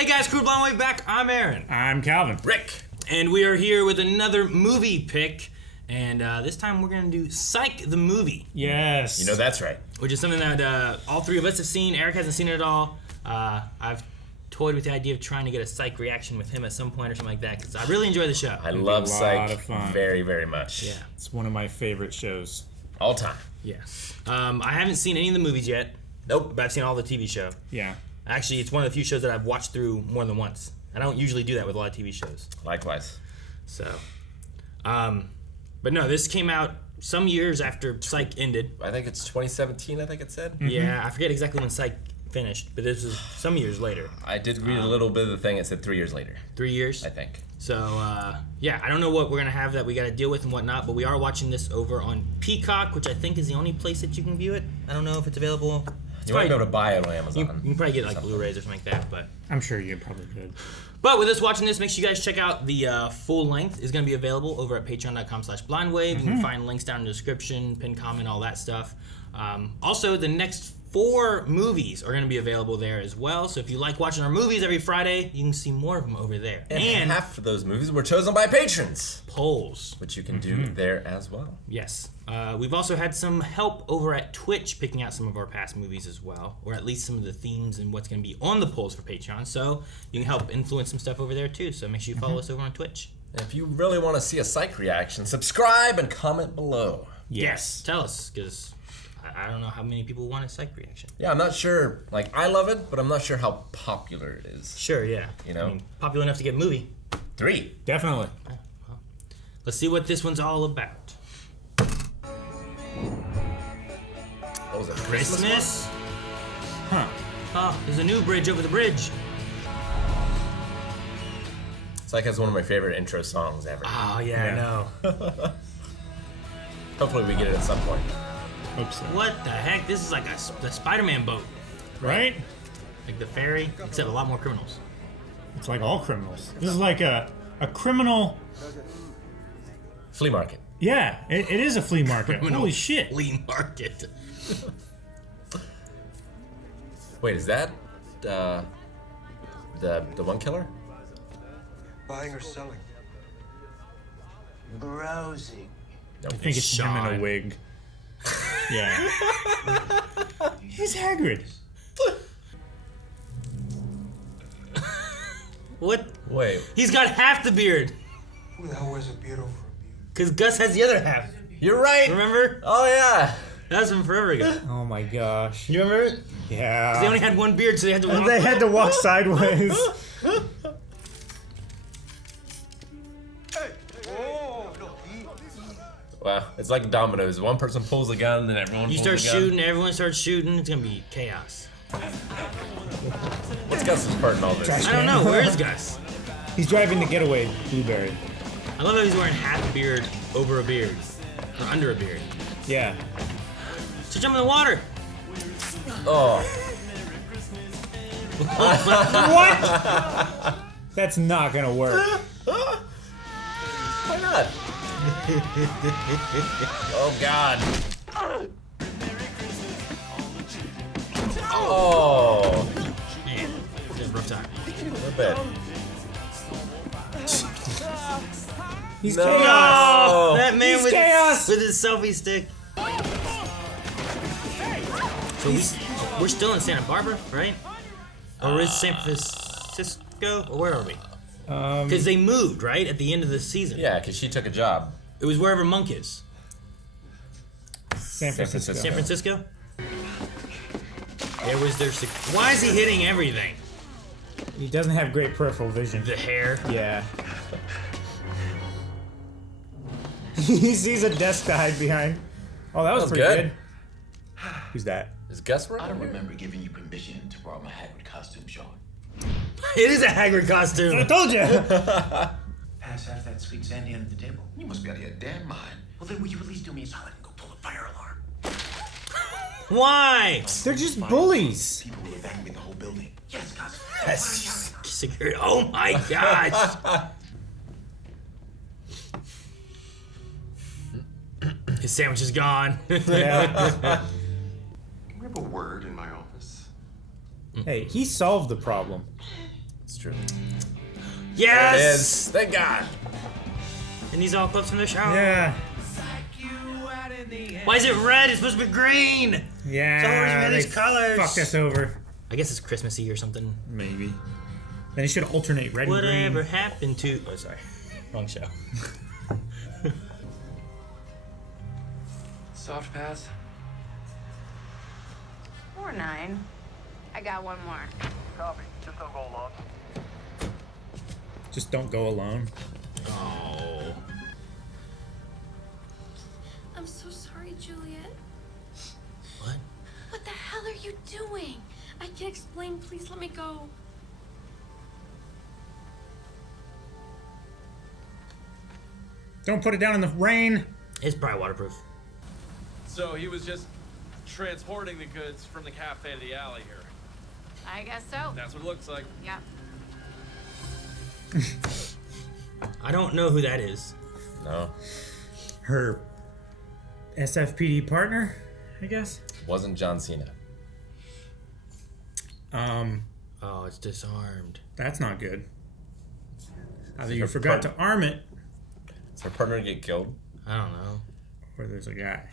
Hey guys, Crew Blonde Wave back. I'm Aaron. I'm Calvin. Rick. And we are here with another movie pick. And this time we're going to do Psych the movie. Yes. You know that's right. Which is something that all three of us have seen. Eric hasn't seen it at all. I've toyed with the idea of trying to get a Psych reaction with him at some point or something like that because I really enjoy the show. I love Psych of fun. very, very much. Yeah. It's one of my favorite shows. All time. Yeah. I haven't seen any of the movies yet. Nope. But I've seen all the TV show. Yeah. Actually, it's one of the few shows that I've watched through more than once. I don't usually do that with a lot of TV shows. Likewise. So, but no, this came out some years after Psych ended. I think it's 2017, I think it said. Mm-hmm. Yeah, I forget exactly when Psych finished, but this was some years later. I did read a little bit of the thing. It said 3 years later. 3 years? I think. So, yeah, I don't know what we're going to have that we got to deal with and whatnot, but we are watching this over on Peacock, which I think is the only place that you can view it. I don't know if it's available. You might be able to buy it on Amazon. You can probably get like Blu-rays or something like that, but... I'm sure you probably could. But with us watching this, make sure you guys check out the full length. It's going to be available over at patreon.com/blindwave. You can find links down in the description, pin comment, all that stuff. Also, the next 4 movies are going to be available there as well. So if you like watching our movies every Friday, you can see more of them over there. And half of those movies were chosen by patrons. Polls. Which you can do there as well. Yes. We've also had some help over at Twitch picking out some of our past movies as well, or at least some of the themes and what's going to be on the polls for Patreon. So you can help influence some stuff over there too. So make sure you follow us over on Twitch. And if you really want to see a Psych reaction, subscribe and comment below. Yes. Tell us, because I don't know how many people want a Psych reaction. Yeah, I'm not sure. Like, I love it, but I'm not sure how popular it is. Sure, yeah. You know? I mean, popular enough to get a movie. 3. Definitely. Well, let's see what this one's all about. What was it? Christmas? Huh. Oh, there's a new bridge over the bridge. Psych has one of my favorite intro songs ever. Oh, yeah. I know. Hopefully we get it at some point. Hope so. What the heck? This is like the Spider-Man boat. Right? Like the ferry, except a lot more criminals. It's like all criminals. This is like a criminal... Flea market. Yeah, it is a flea market. Criminal Holy shit. flea market. Wait, is that the one killer? Buying or selling? Browsing. No, I think it's him in a Sean. wig. Yeah. He's Hagrid. What? Wait, He's got half the beard. Who the hell wears a beard over a beard? Because Gus has the other half. you're right. Remember? Oh yeah. That was from forever ago. Oh my gosh. You remember it? Yeah. They only had one beard, so they had to walk. They had to walk sideways. Wow, it's like dominoes. One person pulls the gun, then everyone You pulls start the gun. shooting, everyone starts shooting. It's gonna be chaos. What's Gus's part in all this? Trash I don't know. Where is Gus? He's driving the getaway blueberry. I love how he's wearing half beard over a beard, or under a beard. Yeah. So jump in the water. Oh, What? That's not gonna work. why not? Oh God. Oh, Man, it's a rough time. a bit. He's No. chaos. Oh, that man He's with chaos. with his selfie stick. So we're still in Santa Barbara, right? Or is San Francisco? Or where are we? Because they moved, right, at the end of the season. Yeah, because she took a job. It was wherever Monk is. San Francisco. San Francisco? There was their... Why is he hitting everything? He doesn't have great peripheral vision. The hair. Yeah. He sees a desk to hide behind. Oh, that was pretty good. good. Who's that? Is Gus I working don't here? remember giving you permission to borrow my Hagrid costume, Sean. It is a Hagrid I costume. told you. Pass out that sweet sandy under the table. You must be out of your damn mind. Well, then will you at least do me a solid and go pull a fire alarm? Why? They're just bullies. People will evacuate the whole building. Yes, Gus. That's security. Oh my gosh. His sandwich is gone. Yeah. Can we have a word in my office? Hey, he solved the problem. It's true. Yes! There it is. Thank God. And these all clips from the show. Yeah. Why is it red? It's supposed to be green. Yeah. It's always red, they these colors. fucked us over. I guess it's Christmassy or something. Maybe. Then it should alternate red and Whatever green. happened to... Oh, sorry. Wrong show. Soft pass. Or 9. I got one more. Copy. Just don't go along. Just don't go alone. Oh. I'm so sorry, Juliet. What? What the hell are you doing? I can explain. Please let me go. Don't put it down in the rain. It's probably waterproof. So he was just transporting the goods from the cafe to the alley here. I guess so. That's what it looks like. Yeah. I don't know who that is. No. Her SFPD partner, I guess. Wasn't John Cena. Oh, it's disarmed. That's not good. Either Her you forgot part- to arm it, Is her partner get killed? I don't know. or there's a guy.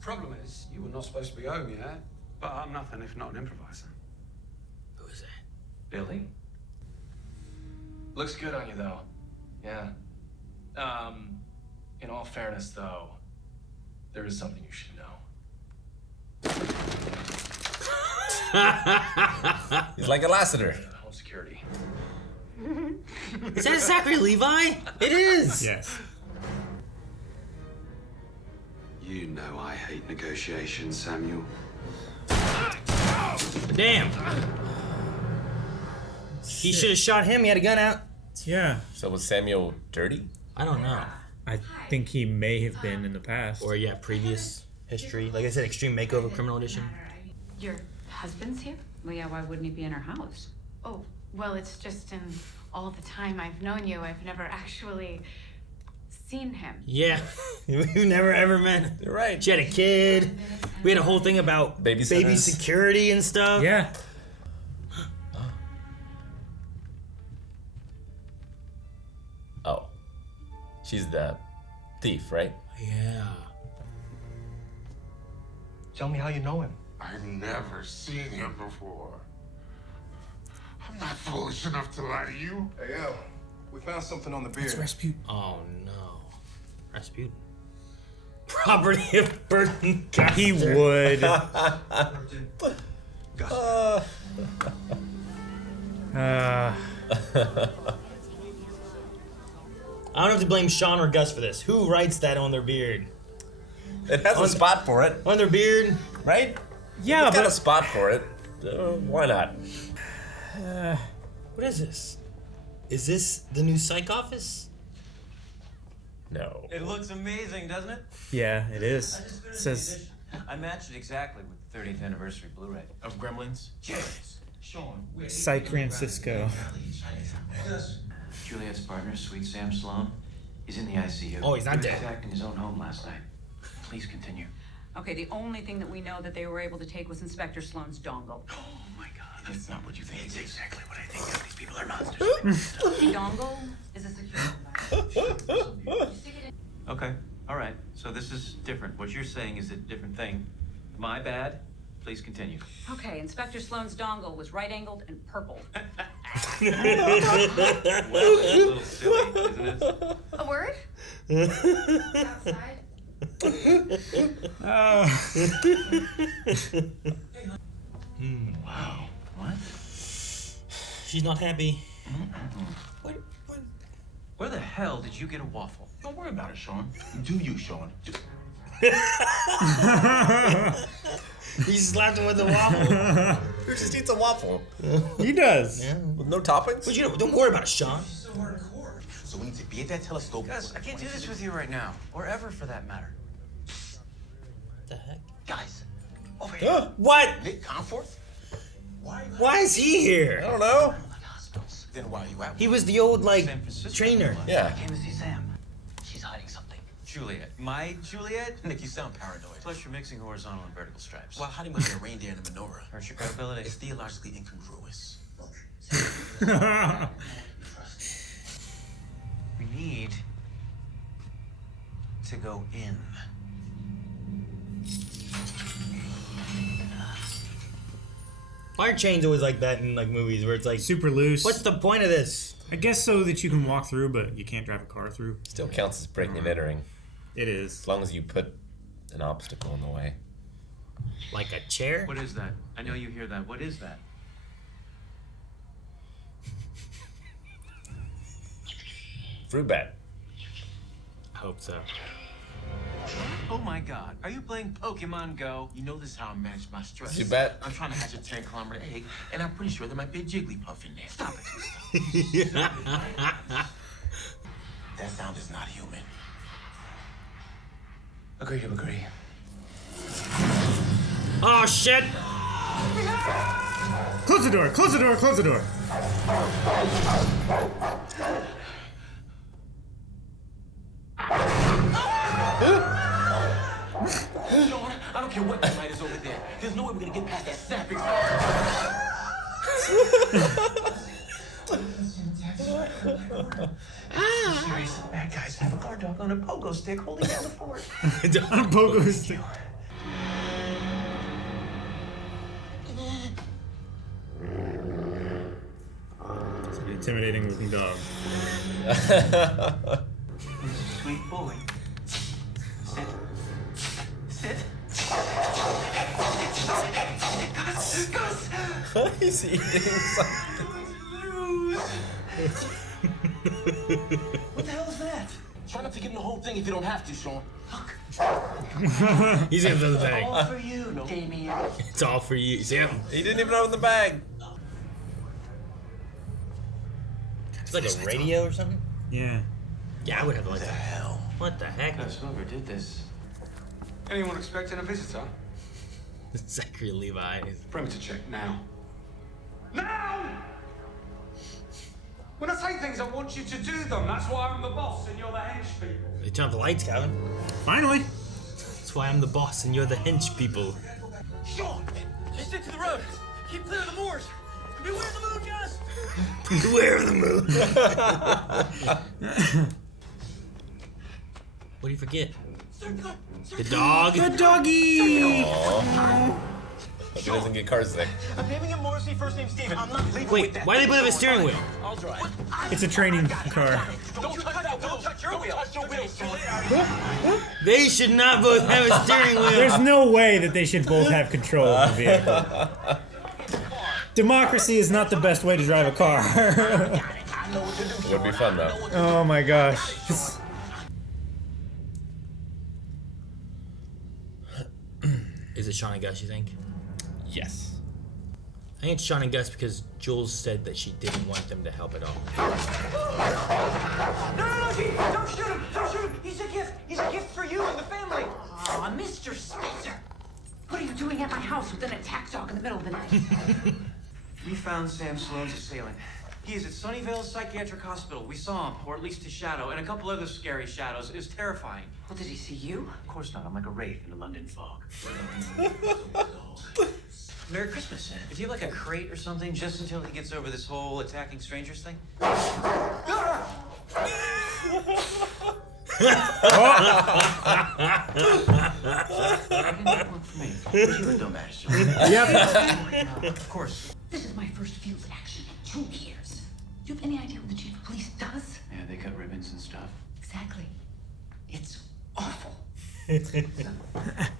Problem is, you were not supposed to be home yet. But I'm nothing if not an improviser. Who is that? Billy? Looks good on you, though. Yeah. In all fairness, though, there is something you should know. He's like a Lassiter. Home security. Is that Zachary Levi? It is. Yes. You know I hate negotiations, Samuel. Damn. He should have shot him. He had a gun out. Yeah. So was Samuel dirty? I don't know. I think he may have been in the past. Or yeah, previous history. Like I said, Extreme Makeover Criminal Edition. Your husband's here? Well, yeah, why wouldn't he be in our house? Oh, well, it's just in all the time I've known you, I've never actually seen him. Yeah. We've never ever met. You're right. She had a kid. We had a whole thing about baby Babysitters. security and stuff. Yeah. Oh. She's the thief, right? Yeah. Tell me how you know him. I've never seen him before. I'm not foolish enough to lie to you. Hey, Al. We found something on the beer. It's Rasputin. Oh no. Rasputin. Property of Burton Caster. He would. I don't have to blame Sean or Gus for this. Who writes that on their beard? It has a spot for it, On their beard? right? Yeah, It's got a but spot for it. Why not? What is this? Is this the new Psych office? No. It looks amazing, doesn't it? yeah, it is. It says I matched it exactly with the 30th anniversary Blu-ray. Of Gremlins? Yes. Sean, Psych Francisco. Juliet's partner, Sweet Sam Sloan, is in the ICU. Oh, he's not He was dead. attacked in his own home last night. Please continue. Okay, the only thing that we know that they were able to take was Inspector Sloan's dongle. Oh my God, that's not what you think. It's exactly what I think. These people are monsters. The dongle is a security device. Okay, all right. So this is different. What you're saying is a different thing. My bad. Please continue. Okay, Inspector Sloan's dongle was right-angled and purple. Well, that's a little silly, isn't it? A word? Outside? Wow. What? She's not happy. What? Where the hell did you get a waffle? Don't worry about it, Sean. Do you, Sean? He slapped him with the waffle. Who just eats a waffle? He does. Yeah. With no toppings? But you know, don't worry about it, Sean. So we need to be at that telescope. Gus, I can't do this with you right now. Or ever, for that matter. What the heck? Guys, over here. What? Nick Comforth? Why is he I here? don't know. Then why are you out? He was the old, like, San Francisco. trainer. Yeah. I came to see Sam. She's hiding something. Juliet. My Juliet? Nick, you sound paranoid. Plus, you're mixing horizontal and vertical stripes. While hiding behind a reindeer and a menorah. Hurts your credibility. It's theologically incongruous. We need to go in. Why are chains always like that in like movies where it's like Super loose. what's the point of this? I guess so that you can walk through, but you can't drive a car through. Still counts as breaking and entering. It is. As long as you put an obstacle in the way. Like a chair? What is that? I know you hear that. What is that? Fruit bat. I hope so. Oh my god, are you playing Pokemon Go? You know this is how I manage my stress. You bet. I'm trying to hatch a 10-kilometer egg, and I'm pretty sure there might be a Jigglypuff in there. Stop it. That sound is not human. Agree to agree. Oh shit! Close the door! Close the door! Close the door! Sean, I don't care what the light is over there. There's no way we're gonna get past that snapping. Serious bad guys have a guard dog on a pogo stick holding down the fort. On a pogo stick. It's an intimidating looking dog. He's a sweet boy. Sit. Gus! He's eating something. What the hell is that? Try not to get in the whole thing if you don't have to, Sean. Look. He's in the bag. All for you, Damien. It's all for you. See him? He didn't even open the bag. It's like a radio or something? Yeah. Yeah, I would have liked What the that. hell? What the heck? Gus, whoever did this. Anyone expecting a visitor? Zachary Levi. Perimeter check now. Now! When I say things, I want you to do them. That's why I'm the boss and you're the hench people. They turn off the lights, Calvin. Finally! That's why I'm the boss and you're the hench people. Sean! Just stick to the road. Keep clear of the moors. Beware the moon, Gus! Beware of the moon. What do you forget? The dog. The doggy! Hope he doesn't get car sick. I'm naming him Morrissey, first name Steven. I'm not leaving Wait, with that. why do they put up a steering wheel? I'll drive. It's a training car. Don't touch that wheel. Don't touch your wheel. Touch your wheel, Sean. They should not both have a steering wheel. There's no way that they should both have control of the vehicle. Democracy is not the best way to drive a car. It would be fun though. Oh my gosh. Is it Sean and Gus, you think? Yes. I think it's Sean and Gus because Jules said that she didn't want them to help at all. No, don't shoot him. Don't shoot him. He's a gift. He's a gift for you and the family. Aw, Mr. Spencer. What are you doing at my house with an attack dog in the middle of the night? We found Sam Sloan's assailant. He is at Sunnyvale Psychiatric Hospital. We saw him, or at least his shadow, and a couple other scary shadows. It was terrifying. Well, did he see you? Of course not. I'm like a wraith in the London fog. Merry Christmas. Do you have like a crate or something just until he gets over this whole attacking strangers thing? You're a dumbass, Sean. Yep. Of course. This is my first field action in 2 years. Do you have any idea what the chief of police does? Yeah, they cut ribbons and stuff. Exactly. It's awful.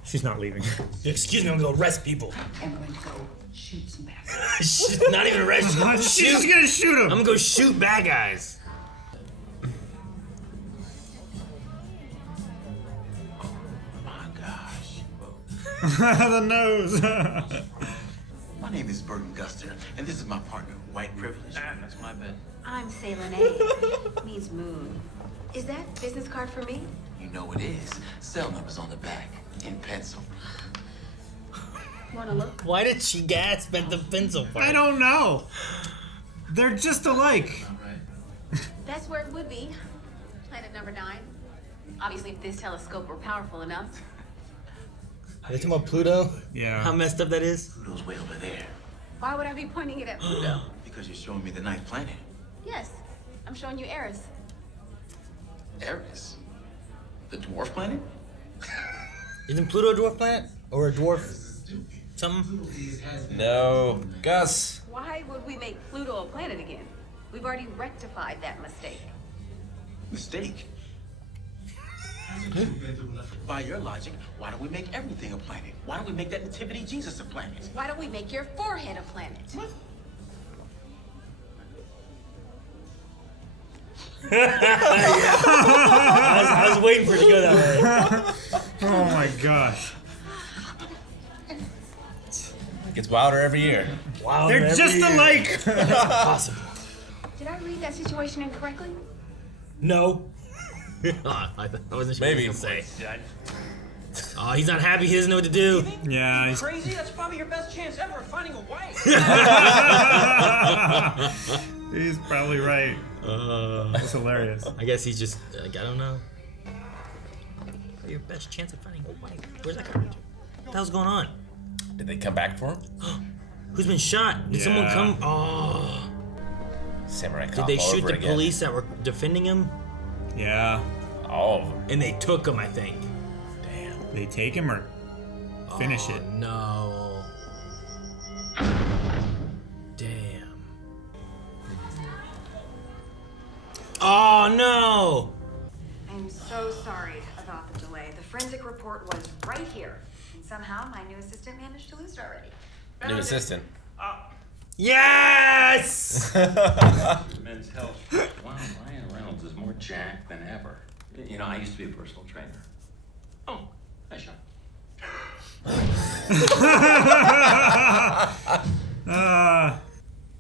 She's not leaving. Excuse me, I'm gonna arrest people. I'm going to go shoot some bad guys. She's not even arrest. She's just gonna shoot him. I'm gonna go shoot bad guys. My gosh. The nose. My name is Burton Guster, and this is my partner, White Privilege. That's my bet. I'm Salem A. Means moon. Is that business card for me? You know it is. Cell numbers on the back, in pencil. Wanna look? Why did she gasp at the pencil part? I don't know. They're just alike. All right. That's where it would be. Planet number 9. Obviously, if this telescope were powerful enough. Are they talking about Pluto? Yeah. How messed up that is? Pluto's way over there. Why would I be pointing it at Pluto? because you're showing me the ninth planet. Yes, I'm showing you Eris. Eris? The dwarf planet? Isn't Pluto a dwarf planet? Or a dwarf something? No. Gus. Why would we make Pluto a planet again? We've already rectified that mistake. Mistake? By your logic, why don't we make everything a planet? Why don't we make that nativity Jesus a planet? Why don't we make your forehead a planet? What? I was waiting for it to go that way. Oh my gosh. It gets wilder every year. Wow, They're just alike. Possible. Did I read that situation incorrectly? No. I wasn't sure Maybe. what to say. Oh, he's not happy. He doesn't know what to do. Yeah. He's... Crazy? That's probably your best chance ever of finding a wife. He's probably right. That's hilarious. I guess he's just like, I don't know. Your best chance of finding a wife. Where's that garbage? What the hell's going on? Did they come back for him? Who's been shot? Did someone come? Oh. Samurai Did cop they all shoot over the again. police that were defending him? Yeah. All of them. And they took him, I think. Damn. They take him or finish it. No. Damn. Oh no. I'm so sorry about the delay. The forensic report was right here. And somehow my new assistant managed to lose it already. New assistant. Yes. Men's Health. Wow, Ryan Reynolds is more jacked than ever. You know, I used to be a personal trainer. Oh, hi, Sean.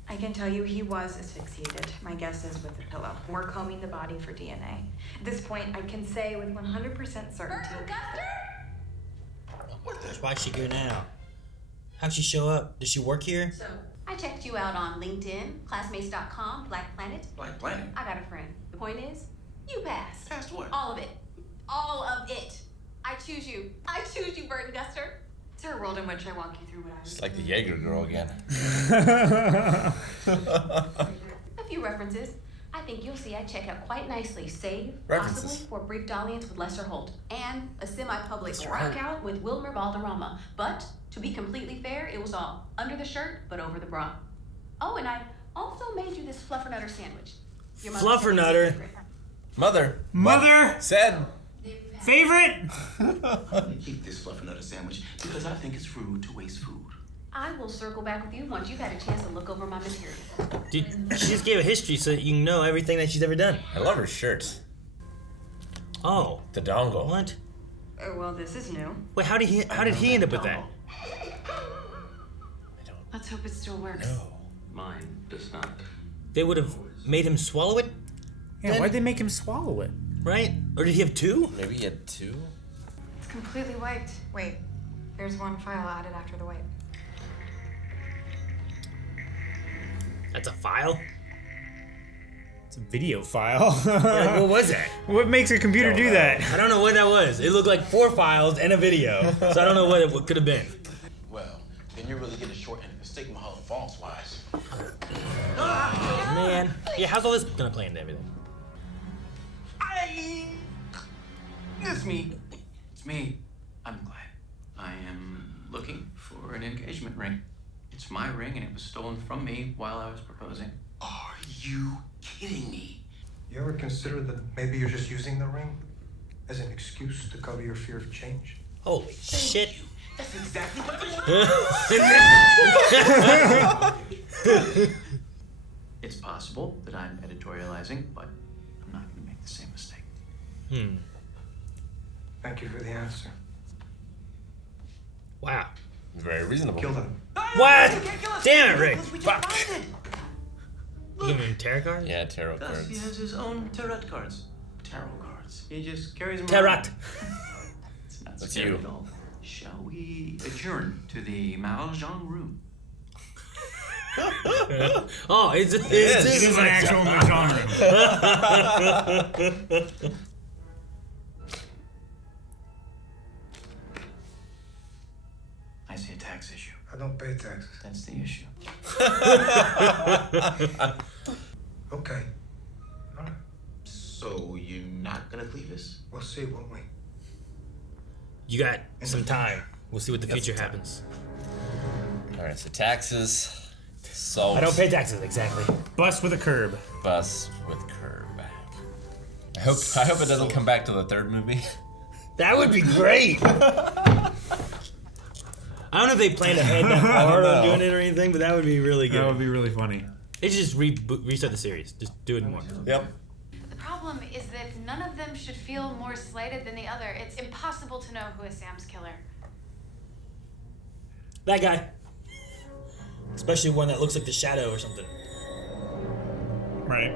I can tell you he was asphyxiated. My guess is with the pillow. We're combing the body for DNA. At this point, I can say with 100% certainty. That's why she here now. How'd she show up? Did she work here? So, I checked you out on LinkedIn, classmates.com, Black Planet. Black planet? I got a friend. The point is, you passed. Passed what? All of it. All of it. I choose you. I choose you, Burton Guster. Is there a world in which I walk you through what I was It's like the Jaeger girl again. A few references. I think you'll see I check out quite nicely. Save, References. possibly for brief dalliance with Lester Holt, and a semi-public Lester Holt. workout with Wilmer Valderrama. But, to be completely fair, it was all under the shirt, but over the bra. Oh, and I also made you this fluffernutter sandwich. Your mother said it was Fluffernutter? secret. Mother said. Favorite? Let me keep this fluffernutter sandwich because I think it's rude to waste food. I will circle back with you once you've had a chance to look over my material. Dude, she just gave a history so that you can know everything that she's ever done. I love her shirt. Oh. The dongle. What? Oh, well, this is new. Wait, how did he end up with that? Let's hope it still works. Mine does not. They would have made him swallow it? Yeah, Then? why'd they make him swallow it? Right? Or did he have two? Maybe he had two? It's completely wiped. Wait, there's one file added after the wipe. That's a file? It's a video file. Yeah, what was that? What makes a computer do that? I don't know what that was. It looked like 4 files and a video. So I don't know what it could have been. Well, then you're really getting short end of the stick, Mahalo Falls wise. Oh, man. Yeah, how's all this gonna play into everything? It's me. It's me. I'm glad. I am looking for an engagement ring. It's my ring, and it was stolen from me while I was proposing. Are you kidding me? You ever consider that maybe you're just using the ring as an excuse to cover your fear of change? Holy shit. That's exactly what It's possible that I'm editorializing, but I'm not going to make the same mistake. Thank you for the answer. Wow. Very reasonable. Kill them. What? Damn it, Rick. Fuck. You give him tarot cards? Yeah, tarot Gus, he cards. has his own tarot cards. Tarot cards. He just carries them Tarot. around. It's not That's scary you. at all. Shall we adjourn to the Mahjong room? Oh, it's It is an actual genre. I see a tax issue. I don't pay taxes. That's the issue. Okay. All right. So you're not gonna leave us? We'll see, won't we? You got some time. We'll see what the future happens. All right, so taxes, salt. I don't pay taxes, exactly. Bus with a curb. Bus with curb. I hope it doesn't come back to the third movie. That would be great. I don't know if they planned ahead that hard on doing it or anything, but that would be really good. That would be really funny. They should just restart the series. Just do it more. Yep. The problem is that none of them should feel more slighted than the other. It's impossible to know who is Sam's killer. That guy. Especially one that looks like the Shadow or something. Right.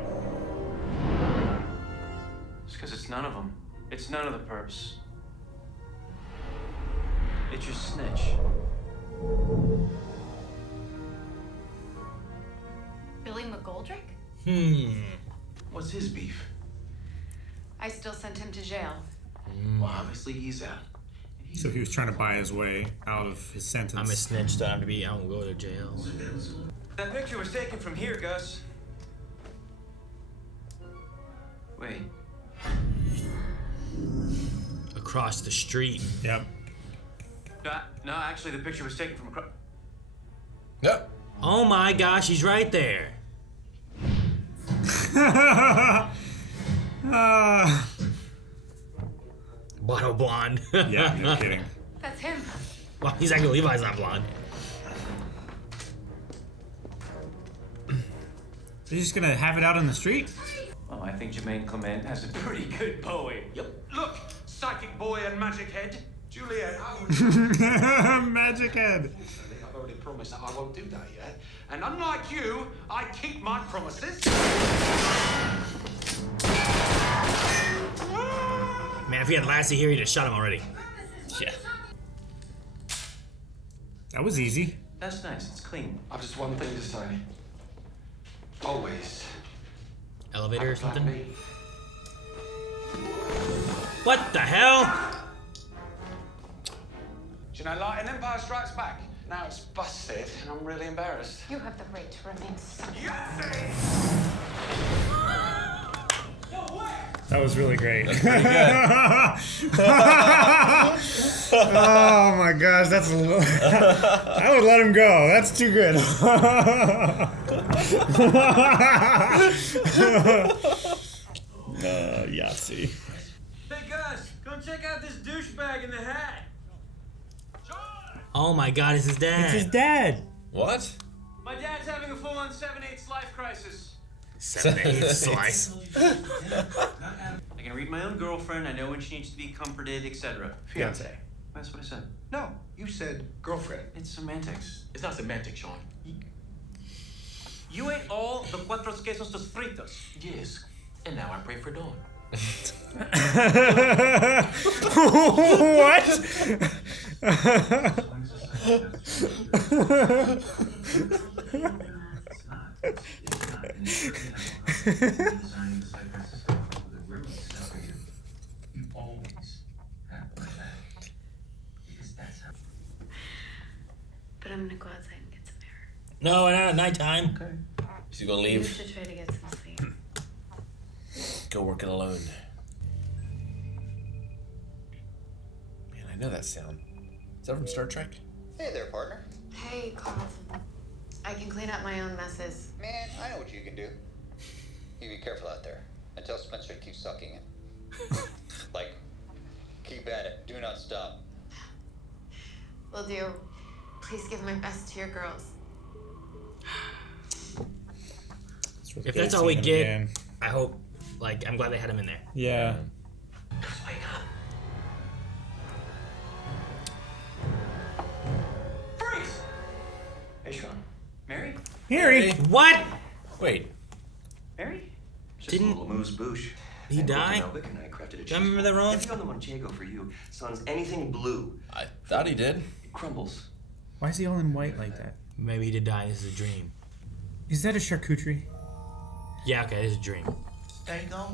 It's because it's none of them. It's none of the perps. It's your snitch. Billy McGoldrick? What's his beef? I still sent him to jail. Well, obviously he's out. So he was trying to buy his way out of his sentence. I'm a snitch, so I'm to be. I don't go to jail. That picture was taken from here, Gus. Wait. Across the street. Yep. No, actually, the picture was taken from across. Yep. Oh my gosh, he's right there. Bottle blonde. Yeah, no kidding. That's him. Well, he's actually Levi's not blonde. They're just gonna have it out on the street? Oh, I think Jermaine Clement has a pretty good poem. Yep. Look, psychic boy and magic head. Juliet, Magic head. I've already promised that I won't do that yet. And unlike you, I keep my promises. Man, if he had Lassie here, he'd have shot him already. Yeah. That was easy. That's nice. It's clean. I've just one thing to say. Always. Elevator or Plan something? B. What the hell? Do you know, like an Empire Strikes Back? Now it's busted, and I'm really embarrassed. You have the right to remain silent. That was really great. That's pretty good. Oh my gosh, that's a little... I would let him go. That's too good. Yahtzee. Hey, Gus, come check out this douchebag in the hat. Oh my god, it's his dad. It's his dad. What? My dad's having a full-on 7/8 life crisis. 7/8 slice. I can read my own girlfriend. I know when she needs to be comforted, etc. Fiance. That's what I said. No, you said girlfriend. It's semantics. It's not semantic, Sean. You ate all the cuatro quesos fritos. Yes. And now I pray for Dawn. What? But I'm gonna go outside and get some air. No, not at nighttime. Okay. She's gonna You leave. should try to get some sleep. Go working alone. Man, I know that sound. Is that from Star Trek? Hey there, partner. Hey, Carlton. I can clean up my own messes. Man, I know what you can do. You be careful out there. And tell Spencer to keep sucking it. Like, keep at it. Do not stop. Will do. Please give my best to your girls. If that's all we get, I hope. Like, I'm glad they had him in there. Yeah. Just wake up. Freeze! Hey, Sean. Mary? Harry. What? Wait. Mary? Didn't Moose Boosh. he die? Melvick and I crafted a Did I remember that wrong? Every on the Manchego for you. Sans anything blue. I thought he did. It crumbles. Why is he all in white like that? Maybe he did die. This is a dream. Is that a charcuterie? Yeah, okay, it's a dream. There you go.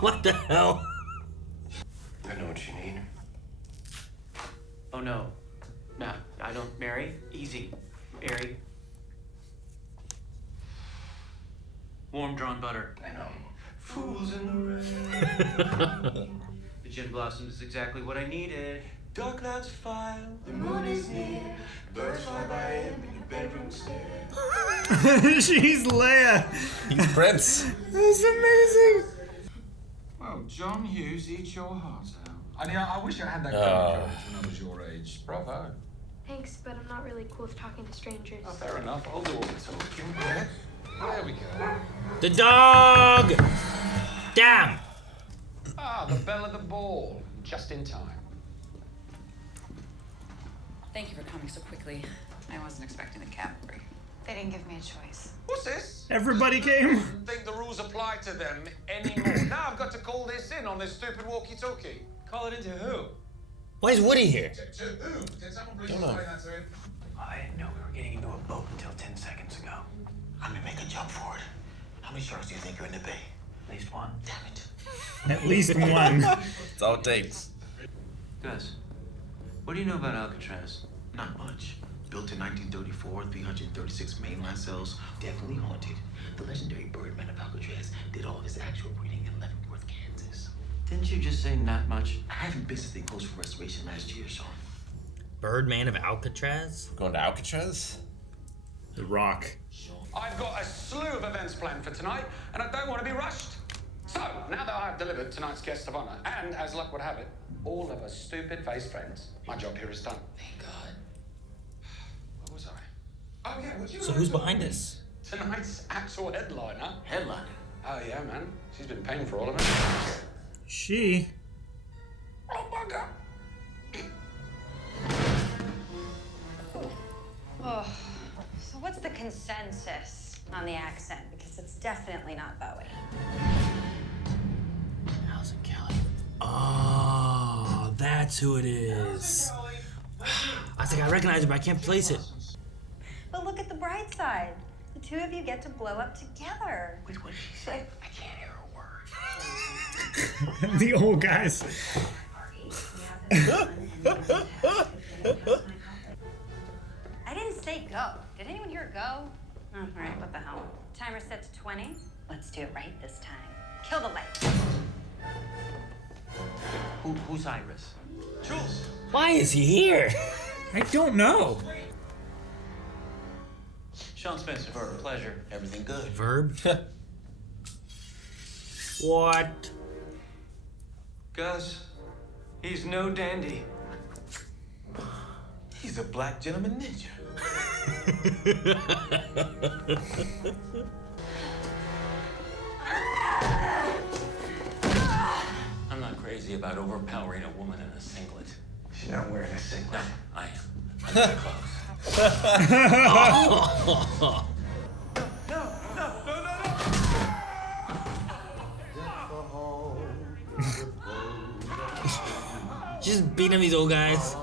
What the hell? I know what you need. Oh, no. No, I don't. Mary, easy. Airy. Warm drawn butter. I know. Fools in the rain. The gin blossom is exactly what I needed. Dark clouds file, the moon is near. Birds fly by in your bedroom stair. She's Leia. He's Prince. That's amazing. Well, John Hughes, eat your heart out. I mean, I wish I had that kind of courage when I was your age. Bravo. Thanks, but I'm not really cool with talking to strangers. Oh, fair enough. I'll do all the talking. There we go. The dog! Damn! Ah, the bell of the ball. Just in time. Thank you for coming so quickly. I wasn't expecting the cavalry. They didn't give me a choice. What's this? Everybody came. I don't think the rules apply to them anymore. Now I've got to call this in on this stupid walkie-talkie. Call it into who? Why is Woody here? To who? Can someone please Don't know. explain that to him? I didn't know we were getting into a boat until 10 seconds ago. I'm gonna make a jump for it. How many sharks do you think are in the bay? At least one. Damn it. At least one. That's all it takes. Gus, what do you know about Alcatraz? Not much. Built in 1934, 336 mainline cells, definitely haunted. The legendary Birdman of Alcatraz did all of his actual breeding in Leavenworth, Kansas. Didn't you just say not much? I haven't visited the closed for restoration last year, Sean. Birdman of Alcatraz? Going to Alcatraz? The Rock. I've got a slew of events planned for tonight, and I don't want to be rushed. So, now that I've delivered tonight's guest of honor, and as luck would have it, all of us stupid-faced friends, my job here is done. Thank God. Where was I? Oh, yeah, would you So who's behind this? Tonight's actual headliner. Headliner? Oh, yeah, man. She's been paying for all of it. She. Oh, bugger. Oh, so what's the consensus on the accent? Because it's definitely not Bowie. Allison Kelly. Oh, that's who it is. I think I recognize it, but I can't place it. But look at the bright side. The two of you get to blow up together. Wait, what did she say? I can't hear a word. The old guys. I didn't say go. Did anyone hear go? Oh, all right, what the hell? Timer set to 20. Let's do it right this time. Kill the lights. Who's Iris? Jules! Why is he here? I don't know. Sean Spencer, verb, pleasure. Everything good. Verb? What? Gus, he's no dandy. He's a black gentleman ninja. I'm not crazy about overpowering a woman in a singlet. She's not wearing a singlet. No, I am. I'm very close. Just beating these old guys.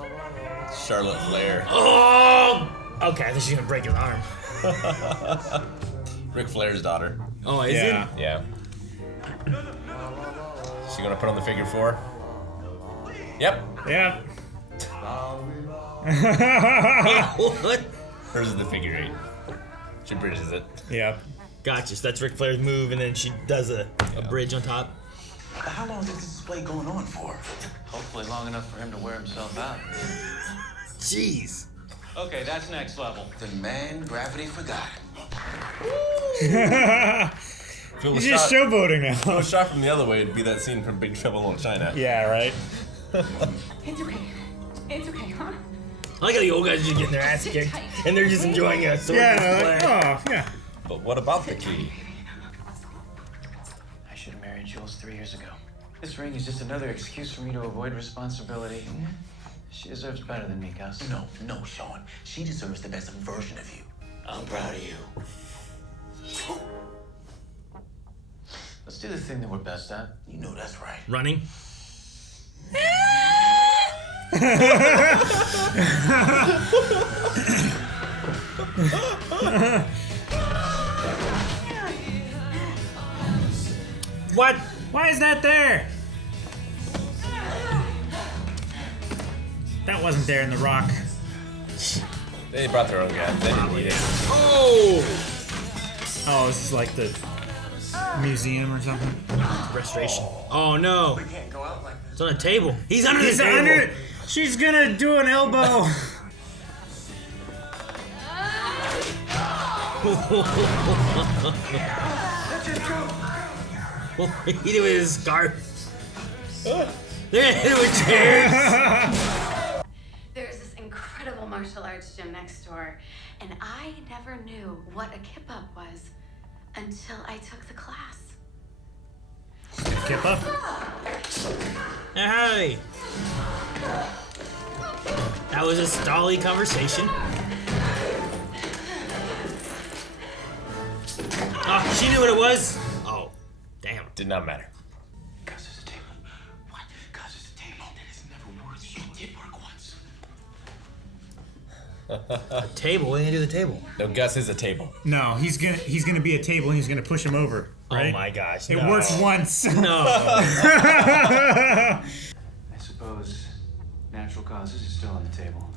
Charlotte Flair. Oh! Okay, I thought she was gonna break his arm. Ric Flair's daughter. Oh, is it? Yeah. She gonna put on the figure 4? Yep. Yeah. What? Hers is the figure 8. She bridges it. Yeah. Gotcha. So that's Ric Flair's move, and then she does a bridge on top. How long is this display going on for? Hopefully long enough for him to wear himself out. Jeez. Okay, that's next level. The man gravity forgot. He's just showboating now. If it was shot from the other way, it'd be that scene from Big Trouble in Little China. Yeah, right. It's okay. It's okay, huh? I like how the old guys are just getting their ass kicked, and they're just enjoying a sword display. Like, oh, yeah. But what about the key? I should have married Jules 3 years ago. This ring is just another excuse for me to avoid responsibility. She deserves better than me, Gus. No, Sean. She deserves the best version of you. I'm proud of you. Let's do the thing that we're best at. You know that's right. Running. What? Why is that there? That wasn't there in The Rock. They brought their own guns. They didn't need it. Oh! Oh, this is like the museum or something. Restoration. Oh no! We can't go out like this. It's on a table. He's under the table. She's gonna do an elbow. He did with his scarf. They're gonna hit it with chairs. There's this incredible martial arts gym next door, and I never knew what a kip up was until I took the class. Kip up. Hey. That was a stally conversation. Oh, she knew what it was. Oh, damn. Did not matter. Gus is a table. What? Gus is a table. That has never worked. It did work once. A table? What are you gonna do with the table? No, Gus is a table. No, he's gonna be a table and he's gonna push him over. Right? Oh my gosh. It no. works once. No. I suppose natural causes is still on the table.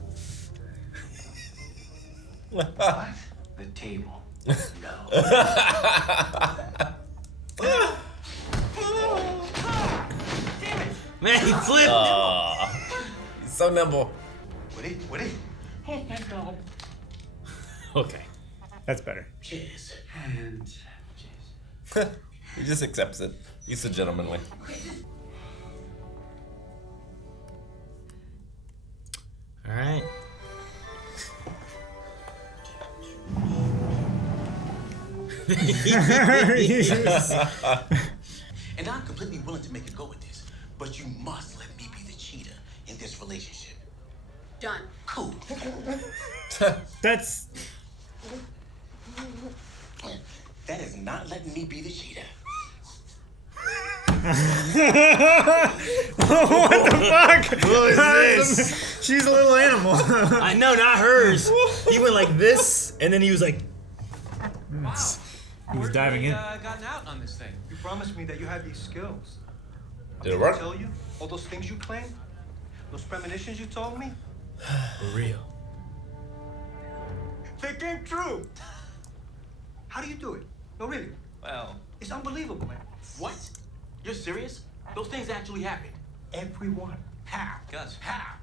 What? The table. No. Man, he flipped. He's so nimble. Woody. Okay. That's better. Cheers. And cheers. He just accepts it. He's so gentlemanly. All right. And I'm completely willing to make a go at this, but you must let me be the cheater in this relationship. Done. Cool. That's. That is not letting me be the cheater. What the fuck? Who is this? She's a little animal. I know, not hers. He went like this, and then he was like. He was diving in. Gotten out on this thing. You promised me that you had these skills. Did it work? I tell you all those things you claim, those premonitions you told me, For real. they came true. How do you do it? No, really. Well, It's unbelievable, man. What? You're serious? Those things actually happened. Everyone. How? Gus. How?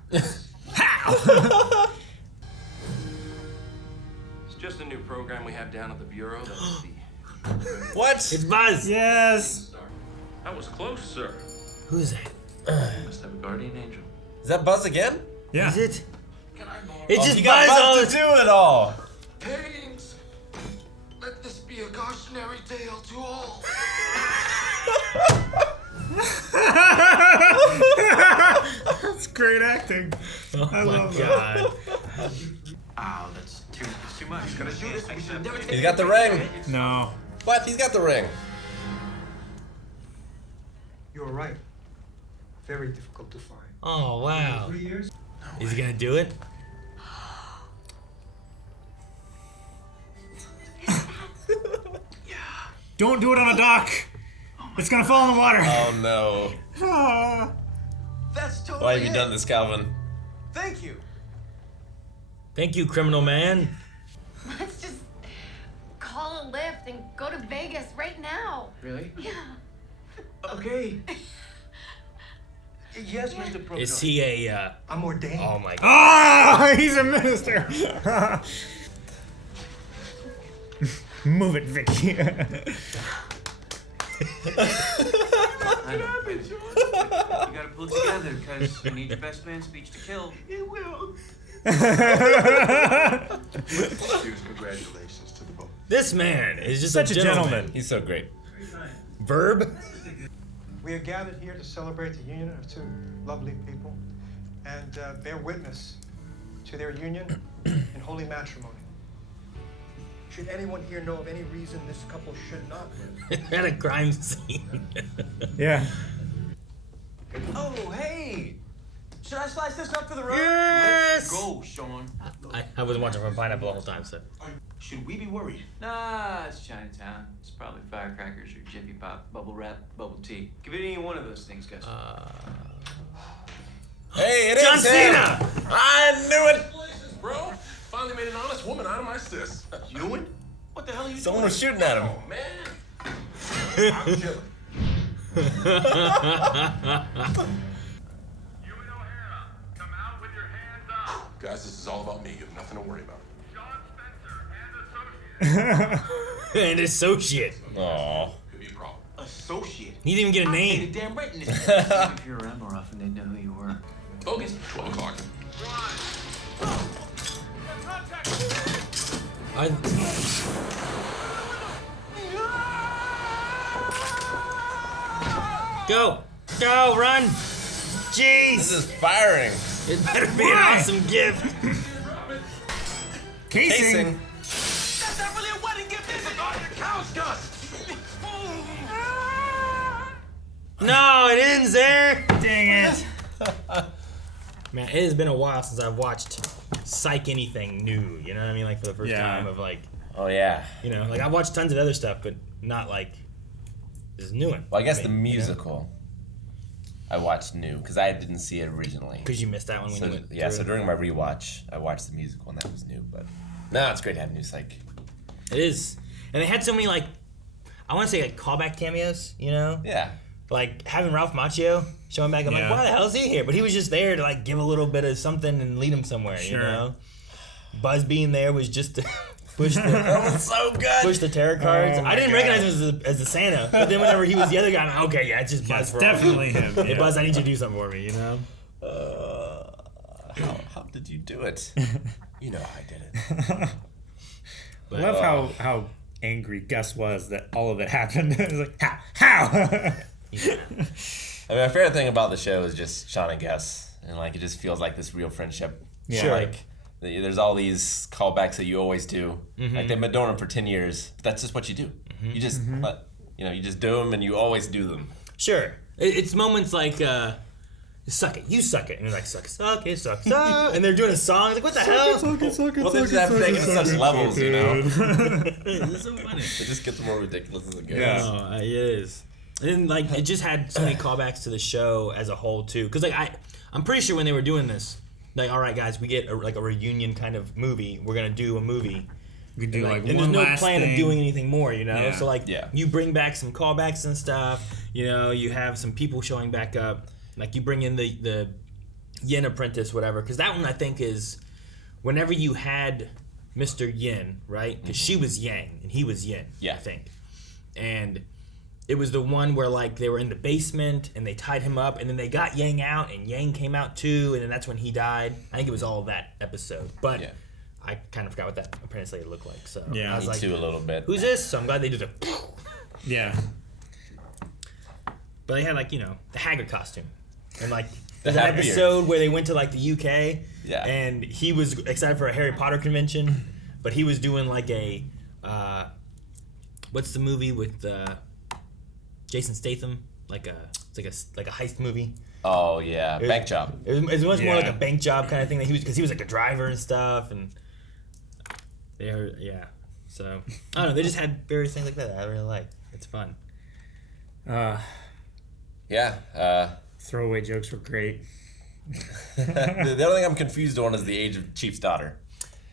It's just a new program we have down at the bureau. That's the. What? It's Buzz. Yes. That was close, sir. Who's that? You must have a guardian angel. Is that Buzz again? Yeah. Is it? It's just He got Buzz all Buzz the to do it all. Paintings. Let this be a cautionary tale to all. That's great acting. Oh I my love god. Oh, that's too much. Gonna shoot us. We should never take He's got the ring. that. No. What? He's got the ring. You were right. Very difficult to find. Oh wow. 3 years? Is he gonna do it? Don't do it on a dock. It's gonna fall in the water. Oh no. Ah. That's totally Why have you it. done this, Calvin? Thank you. Thank you, criminal man. Let's just call a lift and go to Vegas right now. Really? Yeah. Okay. Yes, Mr. Proto. Is he a? I'm ordained. Oh my god. Ah, he's a minister. Move it, Vicky. I know, but you gotta pull it together because you need your best man speech to kill. It will. Here's congratulations to the both. This man is just Such a gentleman. He's so great. Verb. We are gathered here to celebrate the union of two lovely people and bear witness to their union in holy matrimony. Should anyone here know of any reason this couple should not live? At a crime scene. Yeah. Oh, hey! Should I slice this up for the road? Yes! Let's go, Sean. I was watching from Pineapple the whole time, so. Should we be worried? Nah, it's Chinatown. It's probably firecrackers or Jiffy Pop, bubble wrap, bubble tea. Give it any one of those things, Gus. Hey, it John is him. Cena! I knew it. Bro, Finally made an honest woman out of my sis. Ewan? What the hell are you Someone doing? was shooting at him. Oh, man. I'm chilling. Guys, this is all about me. You have nothing to worry about. And associate. Aww. Could be a problem. Associate. He didn't even get a I name. paid a damn rent in this. If you were around more often, they'd know who you were. Focus. 12 o'clock. Go, run. Jeez. This is firing. It better be an awesome gift. Casing. That's not really a wedding gift, it's a couch dust. No, it ends there. Dang it. Man, it has been a while since I've watched Psych anything new. You know what I mean? Like for the first time of like. Oh yeah. You know, like I've watched tons of other stuff, but not like this new one. Well, I guess the musical I watched new because I didn't see it originally. Because you missed that one when you went. Yeah, so during my rewatch, I watched the musical and that was new. But no, it's great to have new Psych. It is, and they had so many like, I want to say like callback cameos. You know? Yeah. Like having Ralph Macchio showing back, I'm like, why the hell is he here? But he was just there to like give a little bit of something and lead him somewhere. Sure. You know? Buzz being there was just to push the That was so good. push the tarot cards. Oh my I didn't God. recognize him as the Santa, but then whenever he was the other guy, I'm like, okay, yeah, it's just Buzz. It's for definitely him. Hey, Yeah. Buzz, I need you to do something for me. You know? How did you do it? You know I did it. I love how angry Gus was that all of it happened. It was like, how? I mean, my favorite thing about the show is just Sean and Gus, and like it just feels like this real friendship. Yeah. Sure. Like there's all these callbacks that you always do. Mm-hmm. Like they've been doing them for 10 years. But that's just what you do. You just you just do them, and you always do them. Sure. It's moments like, suck it, you suck it. And they're like, suck it, it, suck, and they're doing a song. Like, what the hell? Suck it. Well, they just have to take it to such levels, you know. It's so funny. It just gets more ridiculous as it goes. Yeah. No, it is. And like it just had so many callbacks to the show as a whole too. Because like I'm pretty sure when they were doing this, like, all right, guys, we get a reunion kind of movie. We're gonna do a movie. We do like and one there's no last plan thing. of doing anything more, you know. Yeah. So like, you bring back some callbacks and stuff. You know, you have some people showing back up. Like you bring in the Yin apprentice, whatever. Because that one I think is whenever you had Mr. Yin, right? Because she was Yang and he was Yin. Yeah. I think. And it was the one where like they were in the basement and they tied him up and then they got Yang out and Yang came out too and then that's when he died. I think it was all that episode. But I kind of forgot what that apprentice lady looked like. So Yeah, I was me like, too a little bit. who's this? So I'm glad they did the. Yeah. But they had like, you know, the Haggard costume. And like The there's an hat beard. episode where they went to like the UK. Yeah. And he was excited for a Harry Potter convention, but he was doing like a what's the movie with Jason Statham? It's like a heist movie. Oh yeah, bank job. It was much more like a bank job kind of thing that because he was like a driver and stuff and so I don't know, they just had various things like that I really like. It's fun. Throwaway jokes were great. The only thing I'm confused on is the age of Chief's daughter.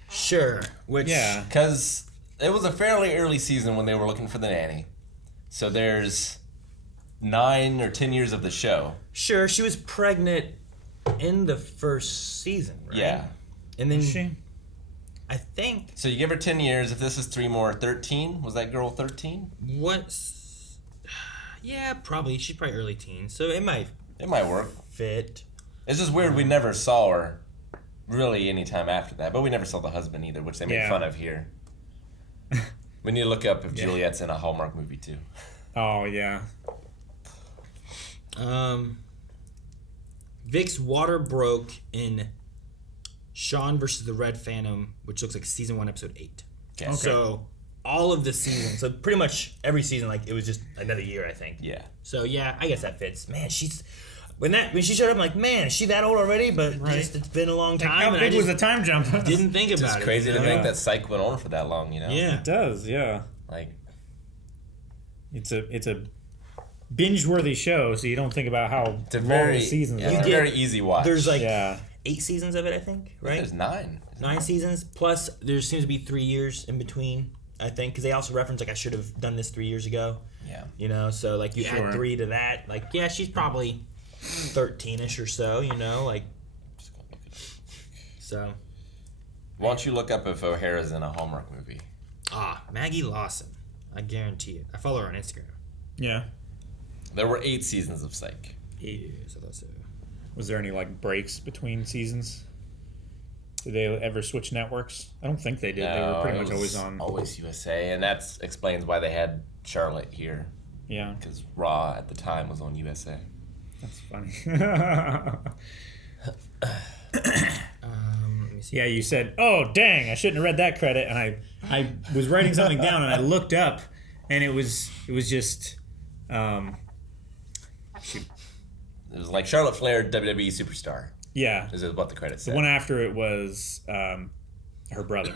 Sure. Because it was a fairly early season when they were looking for the nanny. So there's 9 or 10 years of the show. Sure, she was pregnant in the first season, right? Yeah. And then Was she? I think. So you give her 10 years. If this is 3 more, 13. Was that girl 13? Yeah, probably. She's probably early teens, so it might work. Fit. It's just weird. We never saw her really any time after that, but we never saw the husband either, which they made fun of here. We need to look up if Juliet's in a Hallmark movie too. Oh yeah. Vic's water broke in Sean versus the Red Phantom, which looks like season 1, episode 8. Okay. So all of the seasons, so pretty much every season, like it was just another year, I think. Yeah. So yeah, I guess that fits. Man, when she showed up, I'm like, man, is she that old already? But it's been a long time. How and big I was the time jump? Didn't think about It's it. crazy you to know? think that Psych went on for that long, you know? Yeah. It does, yeah. Like, it's a binge-worthy show, so you don't think about how it's a long very the seasons it's are. a very easy watch. There's like 8 seasons of it, I think, right? There's 9. 9 seasons, plus there seems to be 3 years in between, I think, because they also reference, like, I should have done this 3 years ago. Yeah. You know, so, like, you add 3 to that. Like, yeah, she's probably 13-ish or so, you know, like, so. Why don't you look up if O'Hara's in a Hallmark movie? Maggie Lawson. I guarantee it. I follow her on Instagram. Yeah. There were 8 seasons of Psych. 8 years, I thought so. Was there any, like, breaks between seasons? Did they ever switch networks? I don't think they did. No, they were pretty it much was always on. Always USA, and that explains why they had Charlotte here. Yeah. Because Raw at the time was on USA. That's funny. Yeah, you said, "Oh, dang! I shouldn't have read that credit." And I was writing something down, and I looked up, and it was just, shoot. It was like Charlotte Flair, WWE superstar. Yeah, is what the credit said. The one after it was her brother,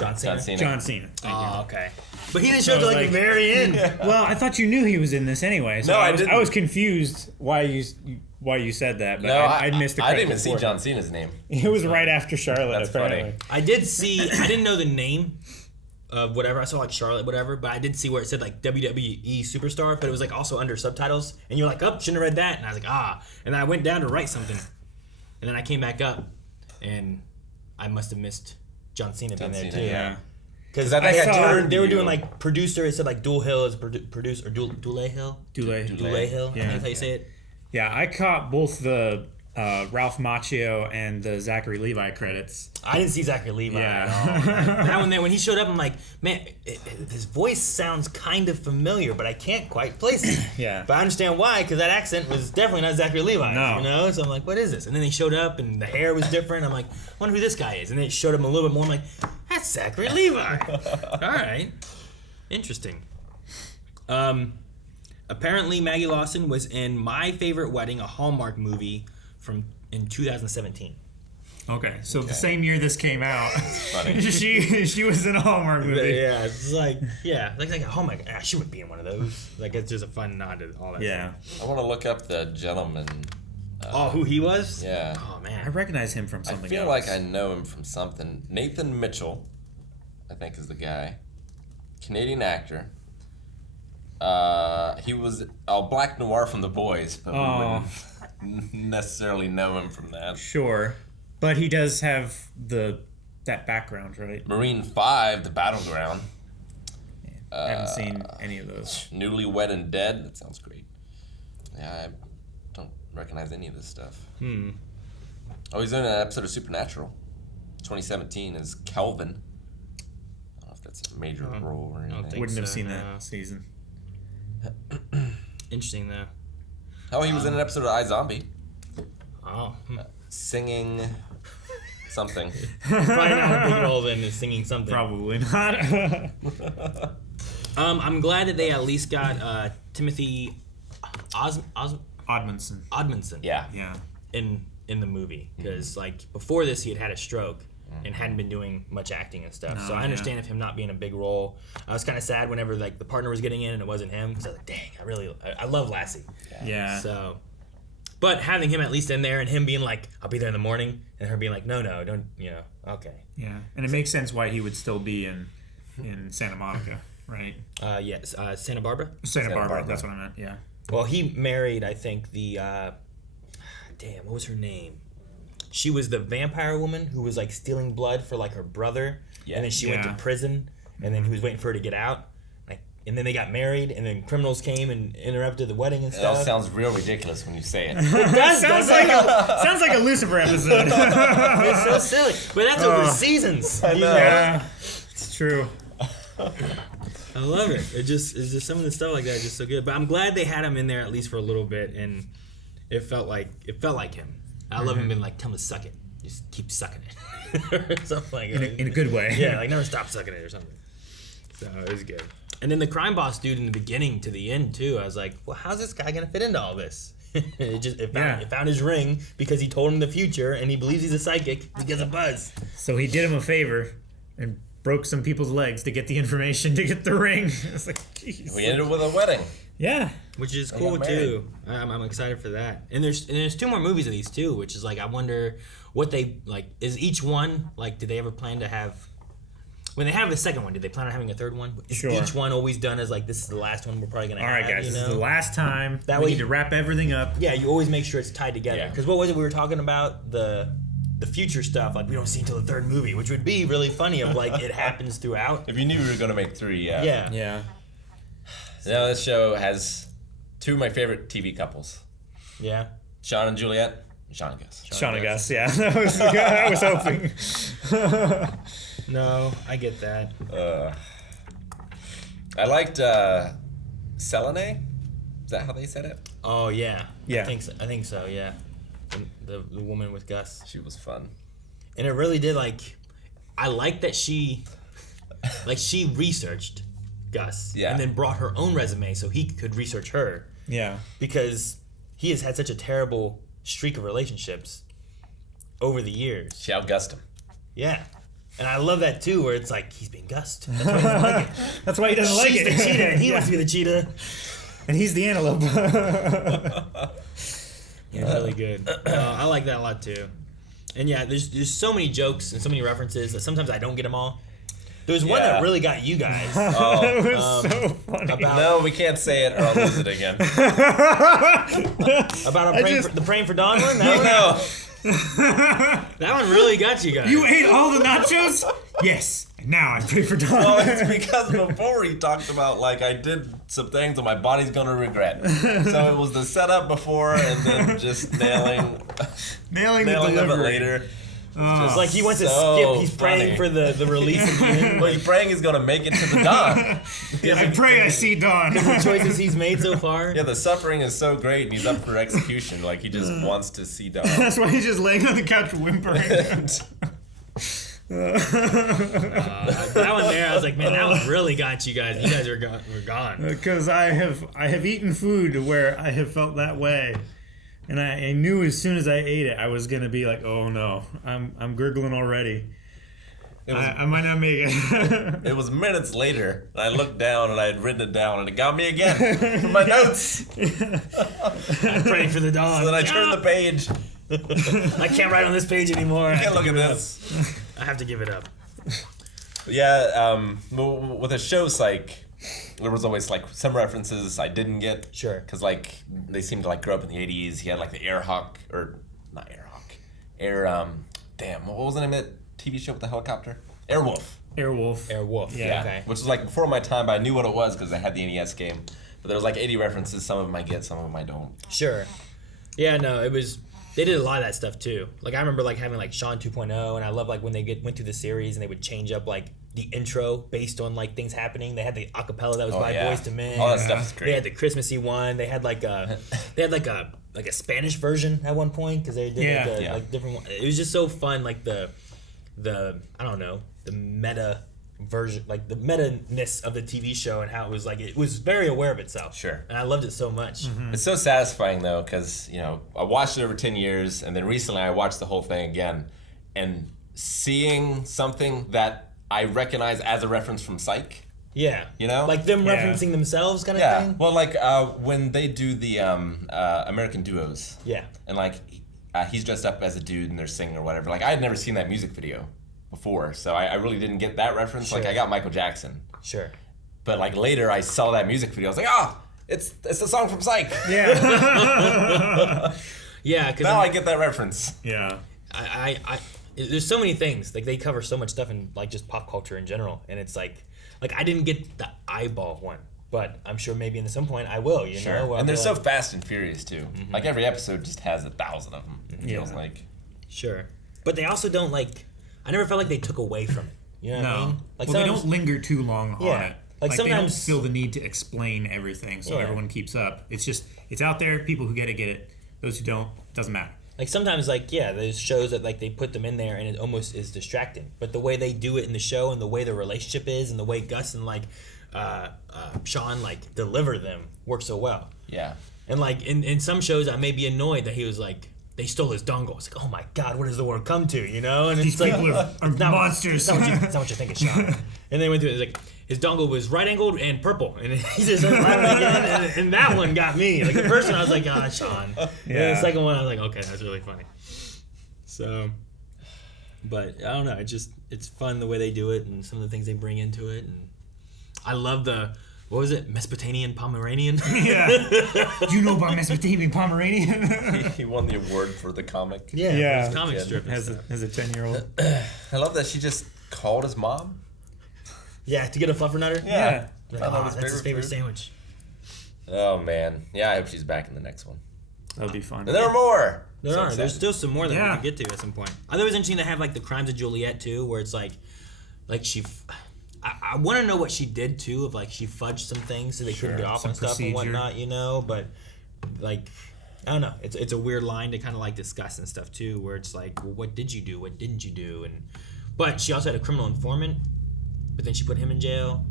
John Cena. John Cena. Oh, okay. But he didn't show up till like the very end. Well, I thought you knew he was in this anyway. So No, I didn't. was confused why you said that. But No, I missed the I credit didn't even see before. John Cena's name. It was right after Charlotte. That's apparently. funny. I did see. I didn't know the name of whatever. I saw like Charlotte, whatever. But I did see where it said like WWE superstar, but it was like also under subtitles. And you're like, oh, shouldn't have read that. And I was like, And then I went down to write something, and then I came back up, and I must have missed John Cena being there too. Yeah. Because I think they were doing like producer. It said like Dual Hill as producer or Dule Hill. Dule Hill. Yeah. I think that's how you say it. Yeah, I caught both the Ralph Macchio and the Zachary Levi credits. I didn't see Zachary Levi at all. That one there, when he showed up, I'm like, man, his voice sounds kind of familiar, but I can't quite place it. Yeah. But I understand why, because that accent was definitely not Zachary Levi. No. You know? So I'm like, what is this? And then he showed up, and the hair was different. I'm like, I wonder who this guy is. And then it showed him a little bit more. I'm like, that's Zachary Levi. All right. Interesting. Apparently, Maggie Lawson was in My Favorite Wedding, a Hallmark movie in 2017. Okay, so the same year this came out, funny. she was in a Hallmark movie. Yeah, it's like oh my god, she would be in one of those. Like it's just a fun nod to all that. Yeah. Stuff. I want to look up the gentleman. Who he was? Yeah. Oh man, I recognize him from something. I feel else. like I know him from something. Nathan Mitchell, I think is the guy. Canadian actor. He was Black Noir from The Boys, but we wouldn't necessarily know him from that. Sure, but he does have that background, right? Marine 5, The Battleground. I haven't seen any of those. Newlywed and Dead. That sounds great. Yeah, I don't recognize any of this stuff. Oh, he's in an episode of Supernatural. 2017 is Kelvin. I don't know if that's a major role or anything. Wouldn't have seen that season. Interesting though. Oh, he was in an episode of iZombie. Oh. Singing something. Probably not a big role then is singing something. Probably not. I'm glad that they at least got Timothy Oddmanson. Yeah. In the movie, because like before this he had a stroke and hadn't been doing much acting and stuff. So I understand if him not being a big role. I was kind of sad whenever like the partner was getting in and it wasn't him, because I was like, dang, I love Lassie. Yeah. So, but having him at least in there and him being like, I'll be there in the morning, and her being like, no, don't, okay. Yeah, and it makes sense why he would still be in Santa Monica, right? Yes, Santa Barbara. Santa Barbara. That's what I meant. Yeah. Well, he married, I think, the what was her name? She was the vampire woman who was like stealing blood for like her brother, and then she went to prison, and then he was waiting for her to get out. And then they got married, and then criminals came and interrupted the wedding and It stuff. all sounds real ridiculous when you say it. It does, sounds like a Lucifer episode. It's so silly, but that's over seasons. I know. Yeah, it's true. I love it. It's just some of the stuff like that is just so good. But I'm glad they had him in there at least for a little bit, and it felt like him. I love him being like, tell him to suck it. Just keep sucking it. Or something like that. In a good way. Yeah, like never stop sucking it or something. So it was good. And then the crime boss dude in the beginning to the end too, I was like, well, how's this guy gonna fit into all this? It found his ring because he told him the future and he believes he's a psychic. He gets a buzz. So he did him a favor and broke some people's legs to get the information to get the ring. It's like, jeez. We ended with a wedding. Yeah. Which is They cool got married. too. I'm excited for that. And there's 2 more movies of these too, which is like I wonder what they like. Is each one like? Did they ever plan to have? When they have the second one, did they plan on having a third one? Is Sure. each one always done as like this is the last one we're probably gonna All have? right, guys, you this know? is the last time. That we way- need to wrap everything up. Yeah, you always make sure it's tied together. Yeah. Because what was it we were talking about? The future stuff, like we don't see until the third movie, which would be really funny if like it happens throughout. If you knew we were going to make 3, yeah. Yeah. Yeah. Now this show has 2 of my favorite TV couples. Yeah. Sean and Juliet. Sean and Gus. Sean and Gus, yeah. I was hoping. No, I get that. I liked Selene. Is that how they said it? Oh yeah. Yeah. I think so. Yeah. The woman with Gus. She was fun. And it really did like. I like that she researched Gus. Yeah. And then brought her own resume so he could research her. Yeah. Because he has had such a terrible streak of relationships over the years. She outgussed him. Yeah. And I love that too, where it's like he's being gussed. That's why he doesn't like it. That's why he doesn't like She's it. the cheetah, and he Yeah. wants to be the cheetah. And he's the antelope. Yeah, really good. I like that a lot too. And yeah, there's so many jokes and so many references that sometimes I don't get them all. There's one that really got you guys. It was so funny. About, No, we can't say it or I'll lose it again. about the praying for Dawn one? No. That one really got you guys. You ate all the nachos? Yes. And now I pray for Dawn. Well, it's because before he talked about, like, I did some things that my body's going to regret. So it was the setup before and then just nailing Nailing the of it delivery. later. It's like he wants to so skip. He's praying funny. for the release of the end. Well, he's praying he's going to make it to the dawn. I pray I see Dawn. The choices he's made so far. Yeah, the suffering is so great and he's up for execution. Like, he just wants to see dawn. That's why he's just laying on the couch whimpering. That one there, I was like, man, that one really got you guys. You guys were gone. Because I have eaten food where I have felt that way. And I knew as soon as I ate it, I was gonna be like, "Oh no, I'm gurgling already. I might not make it." It was minutes later, and I looked down, and I had written it down, and it got me again from my notes. I'm praying for the dawn. So then I turned the page. I can't write on this page anymore. I can't look at this. I have to give it up. Yeah, with a show Psych, there was always like some references I didn't get. Sure. Because like they seemed to like grow up in the 80s. He had like the Airhawk, damn, what was the name of that TV show with the helicopter? Airwolf. Airwolf. Yeah. Okay. Which was like before my time, but I knew what it was because I had the NES game. But there was like 80 references. Some of them I get, some of them I don't. Sure. Yeah, no, it was. They did a lot of that stuff too. Like I remember like having like Sean 2.0, and I love like when they went through the series and they would change up like the intro based on like things happening. They had the acapella that was by Boyz II Men. All that stuff is great. They had the Christmassy one. They had like a Spanish version at one point because they did like different one. It was just so fun. Like the I don't know, the meta version, like the meta-ness of the TV show and how it was very aware of itself. Sure. And I loved it so much. Mm-hmm. It's so satisfying though, because I watched it over 10 years, and then recently I watched the whole thing again, and seeing something that I recognize as a reference from Psych. Yeah. You know, like them referencing themselves, kind of thing. Well, like when they do the American Duos. Yeah. And like he's dressed up as a dude and they're singing or whatever. Like I had never seen that music video before, so I really didn't get that reference. Sure. Like I got Michael Jackson. Sure. But like later I saw that music video. I was like, it's the song from Psych. Yeah. Yeah. Cause now I get that reference. Yeah. I there's so many things. Like they cover so much stuff in like just pop culture in general, and it's like I didn't get the eyeball one, but I'm sure maybe at some point I will. You know. And they're so fast and furious too. Mm-hmm. Like every episode just has 1,000 of them. It feels like. Sure. But they also don't like. I never felt like they took away from it. You know what I mean? Like well, they don't linger too long on it. Like they sometimes don't feel the need to explain everything, so everyone keeps up. It's just it's out there. People who get it. Those who don't, doesn't matter. Like sometimes, like there's shows that like they put them in there and it almost is distracting. But the way they do it in the show and the way the relationship is and the way Gus and like Sean like deliver them work so well. Yeah. And like in some shows, I may be annoyed that he was like they stole his dongle. It's like, oh my God, what does the world come to, you know? And These it's like, people are monsters. It's not what you're thinking, Sean. And they went through it. It's like, his dongle was right-angled and purple. And he just started laughing again. And that one got me. Like, the first one, I was like, ah, Sean. Yeah. And the second one, I was like, okay, that's really funny. So, but I don't know. It's fun the way they do it and some of the things they bring into it. And I love what was it? Mesopotamian Pomeranian? Yeah. You know about Mesopotamian Pomeranian? He won the award for the comic. Yeah. His comic strip As a 10-year-old. I love that she just called his mom. Yeah, to get a fluffernutter? Yeah. Like, that's his favorite sandwich. Oh, man. Yeah, I hope she's back in the next one. That would be fun. And there are more. There's still some more that we can get to at some point. I thought it was interesting to have like the Crimes of Juliet too, where it's like she. I want to know what she did too, of like she fudged some things so they couldn't get off on stuff and whatnot, you know. But like, I don't know. It's a weird line to kind of like discuss and stuff too, where it's like, well, what did you do? What didn't you do? But she also had a criminal informant, but then she put him in jail.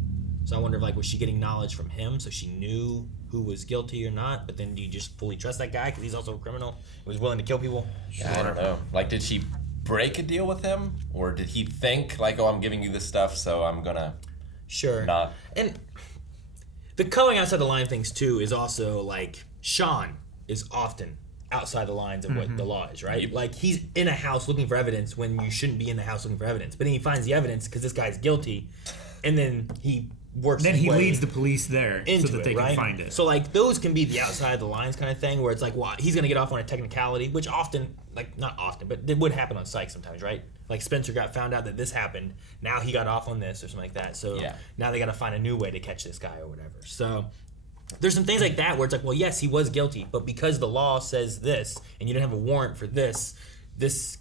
So I wonder if like was she getting knowledge from him, so she knew who was guilty or not? But then do you just fully trust that guy because he's also a criminal, was willing to kill people? Yeah, I don't know. Like, did she break a deal with him, or did he think like, oh, I'm giving you this stuff, so I'm gonna not? And the coloring outside the line things too is also like Sean is often outside the lines of what the law is, right? Like he's in a house looking for evidence when you shouldn't be in the house looking for evidence, but then he finds the evidence because this guy's guilty, and then he works. Then he leads the police there so that they can find it. So like those can be the outside the lines kind of thing, where it's like, well, he's gonna get off on a technicality, which often, like not often, but it would happen on Psych sometimes, right? Like Spencer got found out that this happened, now he got off on this or something like that. So now they got to find a new way to catch this guy or whatever. So there's some things like that where it's like, well, yes, he was guilty, but because the law says this and you didn't have a warrant for this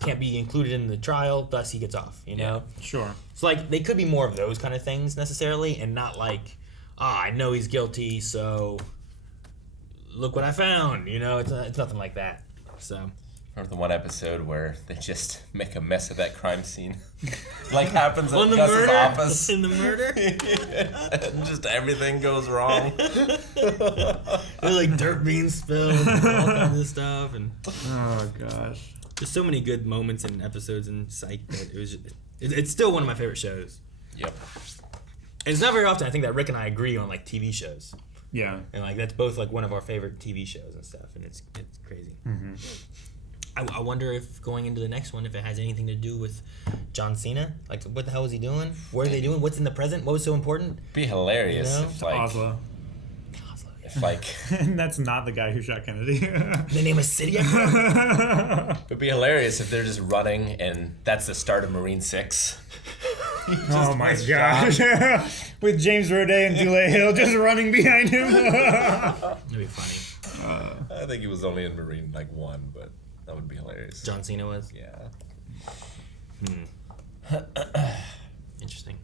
can't be included in the trial, thus he gets off, you know? Yeah, sure. So like they could be more of those kind of things necessarily, and not like, I know he's guilty, so look what I found, you know? It's nothing like that. So or the one episode where they just make a mess of that crime scene. Like happens at the Gus's murder? office. In the murder? And just everything goes wrong. There's like dirt being spilled and all kinds of stuff. And oh, gosh. There's so many good moments and episodes in Psych that it's still one of my favorite shows. Yep. And it's not very often I think that Rick and I agree on like TV shows. Yeah. And like that's both like one of our favorite TV shows and stuff, and it's crazy. Mm-hmm. I wonder if going into the next one, if it has anything to do with John Cena. Like, what the hell was he doing? What are they doing? What's in the present? What was so important? Be hilarious, you know? if like Oslo. If like that's not the guy who shot Kennedy. The name is City. It'd be hilarious if they're just running and that's the start of Marine 6. Oh my gosh. With James Roday and Dule Hill just running behind him. That'd be funny. I think he was only in Marine like 1, but that would be hilarious. John Cena was? Yeah. Interesting.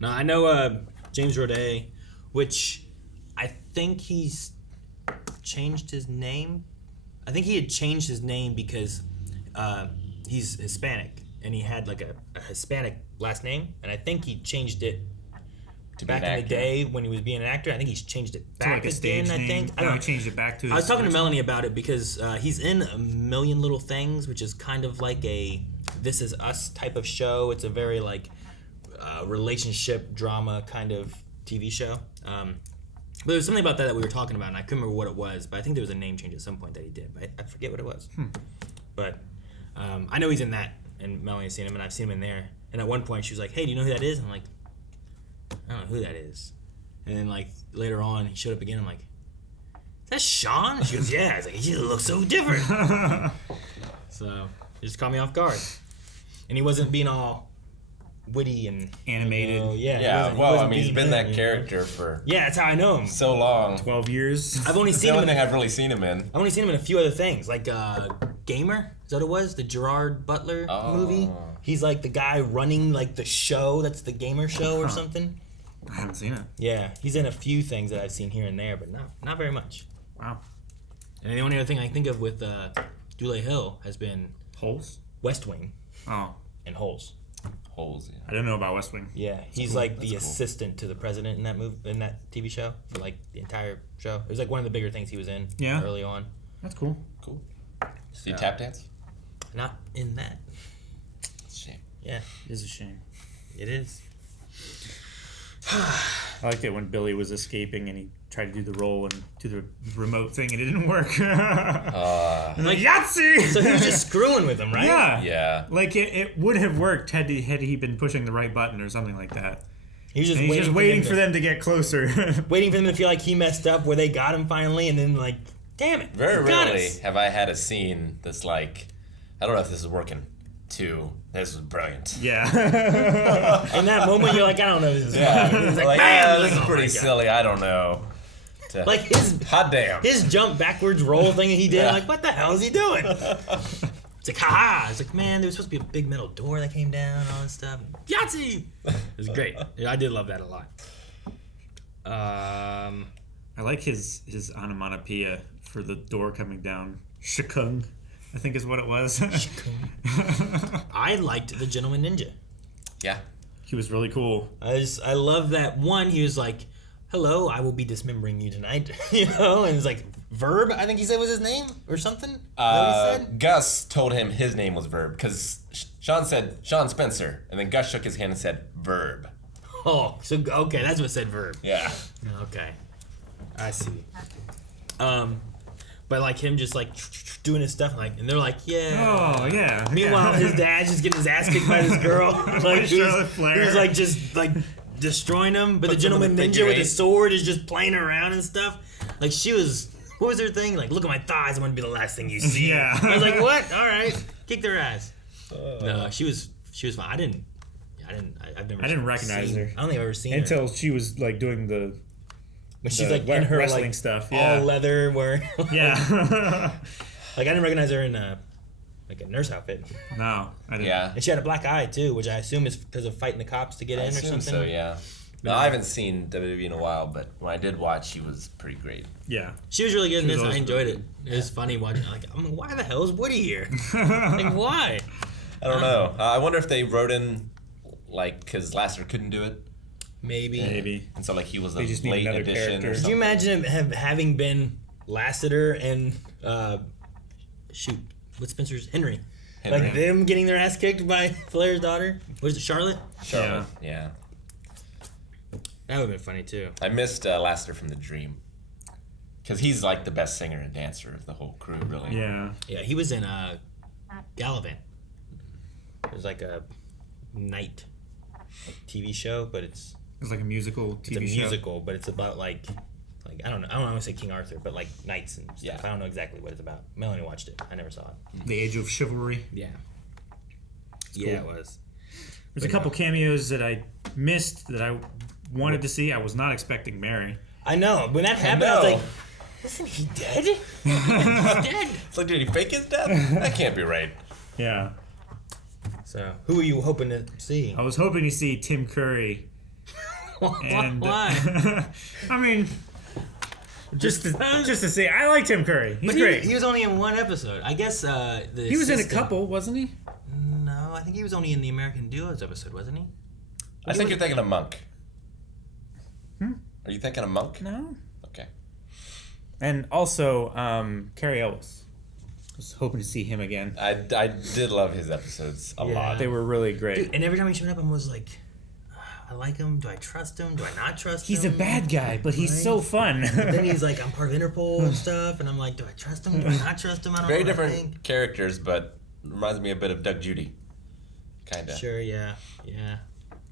Now, I know James Roday, which I think he's changed his name. I think he had changed his name because he's Hispanic, and he had like a Hispanic last name, and I think he changed it back in the day when he was being an actor. I think he's changed it back like a stage again, I name. think. I don't know. He changed it back to his I was talking to Melanie about it because he's in A Million Little Things, which is kind of like a This Is Us type of show. It's a very like relationship drama kind of TV show. But there was something about that we were talking about, and I couldn't remember what it was, but I think there was a name change at some point that he did, but I forget what it was. But I know he's in that, and Melanie's seen him, and I've seen him in there. And at one point, she was like, hey, do you know who that is? And I'm like, I don't know who that is. And then, like, later on, he showed up again. I'm like, is that Sean? She goes, yeah. I was like, he just looks so different. So, it just caught me off guard. And he wasn't being all witty and animated. Yeah, well, I mean, he's been that character for that's how I know him. So long. 12 years. I've only seen the him only thing I've really seen him in. I've only seen him in a few other things, like Gamer. Is that what it was? The Gerard Butler movie. He's like the guy running like the show. That's the Gamer show or something. I haven't seen it. Yeah, he's in a few things that I've seen here and there, but not very much. Wow. And the only other thing I can think of with Dule Hill has been Holes? West Wing. Oh. And Holes. Holes, yeah. I don't know about West Wing. Yeah, he's cool. like the assistant to the president in that in that TV show for like the entire show. It was like one of the bigger things he was in early on. That's cool. Cool. Do you tap dance? Not in that. It's a shame. Yeah. It is a shame. It is. I liked it when Billy was escaping and he tried to do the roll and do the remote thing and it didn't work. Like Yahtzee! So he was just screwing with him, right? Yeah. Yeah. Like it would have worked had he been pushing the right button or something like that. He was just And he's waiting, just waiting for them to get closer. waiting for them to feel like he messed up where they got him finally, and then like, damn it. Very you got rarely us. have I had a scene that's like, I don't know if this is working. This was brilliant. Yeah. In that moment, you're like, I don't know if this is Yeah. fun. It's Like, bam! this is Oh my pretty God. silly. I don't know. Like his hot damn. His jump backwards roll thing that he did. Yeah. Like, what the hell is he doing? It's like, haha. It's like, man, there was supposed to be a big metal door that came down and all this stuff. Yahtzee! It was great. Yeah, I did love that a lot. I like his onomatopoeia for the door coming down. Shikung, I think is what it was. I liked the Gentleman Ninja. Yeah. He was really cool. I love that one. He was like, hello, I will be dismembering you tonight. You know, and it's like, Verb, I think he said was his name or something. Is that what he said? Gus told him his name was Verb because Sean said Sean Spencer, and then Gus shook his hand and said Verb. Oh, so okay, that's what said Verb. Yeah. Okay, I see. But like him just like doing his stuff, like, and they're like, yeah. Oh yeah. Meanwhile, his dad's just getting his ass kicked by this girl. Like Charlotte Flair. he's like just like destroying him, but Puts the him in Gentleman the Ninja figure with eight. his sword is just playing around and stuff. Like she was. What was her thing? Like, look at my thighs. I want to be the last thing you see. Yeah. I was like, what? All right, kick their ass. No, she was fine. I've never. I didn't recognize seen- her. I don't think I've ever seen her. until she was like doing the But she's the like in her wrestling like stuff. Yeah. all leather wearing. Yeah. Like I didn't recognize her in like a nurse outfit. No, I didn't. Yeah. And she had a black eye too, which I assume is because of fighting the cops to get I in or assume something. so, yeah. No, I haven't seen WWE in a while, but when I did watch, she was pretty great. Yeah. She was really good in She was this. I always enjoyed really it. It was funny watching. Like, why the hell is Woody here? Like, why? I don't know. I wonder if they wrote in, like, because Lasseter couldn't do it. Maybe. And so, like, he was a They just need late another addition character. or Could something. you imagine having been Lasseter and what's Spencer's Henry? Like them getting their ass kicked by Flair's daughter? What is it, Charlotte? Charlotte, yeah. That would have been funny too. I missed Lasseter from The Dream. Because he's, like, the best singer and dancer of the whole crew, really. Yeah. Yeah, he was in Gallivant. It was like a night TV show, but it's like a musical TV it's a show. musical, but it's about like I don't know. I don't want to say King Arthur, but like knights and stuff. Yeah. I don't know exactly what it's about. Melanie watched it. I never saw it. The Age of Chivalry. Yeah. It's Yeah, cool. it was. There's a couple cameos that I missed that I wanted to see. I was not expecting Mary. I know. When that happened, I was like, isn't he dead? He's dead. It's like, did he fake his death? That can't be right. Yeah. So, who are you hoping to see? I was hoping to see Tim Curry. And, Why? I mean, just to say, I like Tim Curry. He's But great. He was only in one episode. I guess He was in a couple, wasn't he? No, I think he was only in the American Duos episode, wasn't he? I think you're thinking of Monk. Are you thinking of Monk? No. Okay. And also, Carrie Ellis. I was hoping to see him again. I did love his episodes a lot. They were really great. Dude, and every time he showed up, I was like, I like him. Do I trust him? Do I not trust He's him? a bad guy, but he's so fun. But then he's like, I'm part of Interpol and stuff, and I'm like, do I trust him? Do I not trust him? I don't Very know. What I think. different characters, but reminds me a bit of Doug Judy. Kinda. Sure, yeah.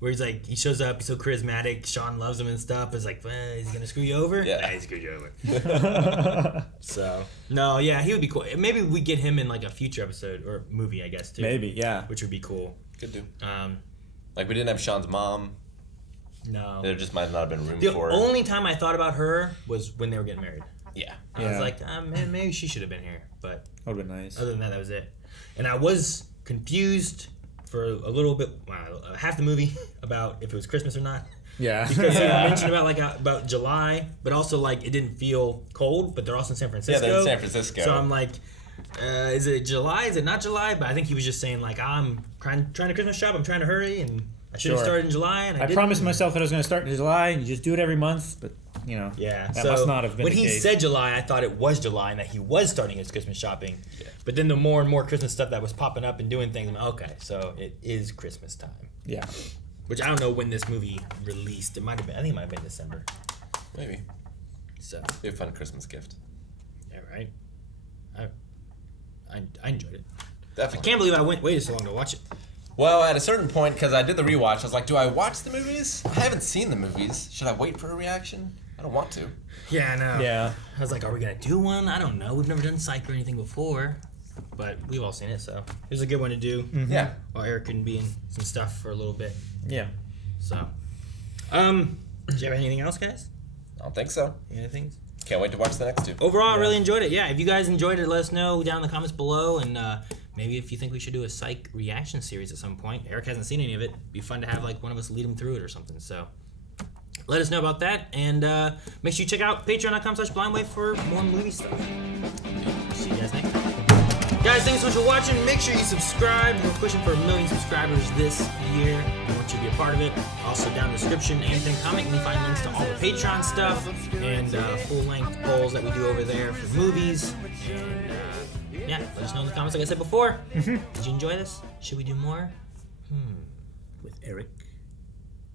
Where he's like, he shows up, he's so charismatic, Sean loves him and stuff. It's like, well, is he gonna screw you over? Yeah. Nah, he screwed you over. So, no, yeah, he would be cool. Maybe we get him in like a future episode or movie, I guess, too. Maybe, yeah. Which would be cool. Could do. Um, Like, we didn't have Sean's mom. No. There just might not have been room The for her. only time I thought about her was when they were getting married. Yeah. I was like, man, maybe she should have been here. But that would have been nice. Other than that, that was it. And I was confused for a little bit, half the movie, about if it was Christmas or not. Yeah. Because they mentioned about July, but also like it didn't feel cold, but they're also in San Francisco. Yeah, they're in San Francisco. So I'm like, is it July? Is it not July? But I think he was just saying like, I'm trying to Christmas shop. I'm trying to hurry, and I should have started in July. And I didn't. promised myself that I was going to start in July, and you just do it every month, but you know, Yeah, that so must not have been when the he case. said July, I thought it was July and that he was starting his Christmas shopping. Yeah. But then the more and more Christmas stuff that was popping up and doing things, I'm like, okay, so it is Christmas time. Yeah. Which I don't know when this movie released. It might have been. I think it might have been December. Maybe. So. Be a fun Christmas gift. Yeah, right. I enjoyed it. Definitely. I can't believe I waited so long to watch it. Well, at a certain point, because I did the rewatch, I was like, do I watch the movies? I haven't seen the movies. Should I wait for a reaction? I don't want to. Yeah, I know. Yeah. I was like, are we going to do one? I don't know. We've never done Psych or anything before. But we've all seen it, so it was a good one to do. Mm-hmm. Yeah. While Eric couldn't be in some stuff for a little bit. Yeah. So. Do you have anything else, guys? I don't think so. Any other things? Can't wait to watch the next two. Overall, I really enjoyed it. Yeah, if you guys enjoyed it, let us know down in the comments below. And maybe if you think we should do a Psych reaction series at some point. Eric hasn't seen any of it. It'd be fun to have like one of us lead him through it or something. So let us know about that. And make sure you check out patreon.com/blindwave for more movie stuff. See you guys next time. Guys, thanks so much for watching. Make sure you subscribe. We're pushing for 1 million subscribers this year. I want you to be a part of it. Also, down in the description and then comment, you can find links to all the Patreon stuff and full-length polls that we do over there for movies. And yeah, let us know in the comments, like I said before. Did you enjoy this? Should we do more? With Eric.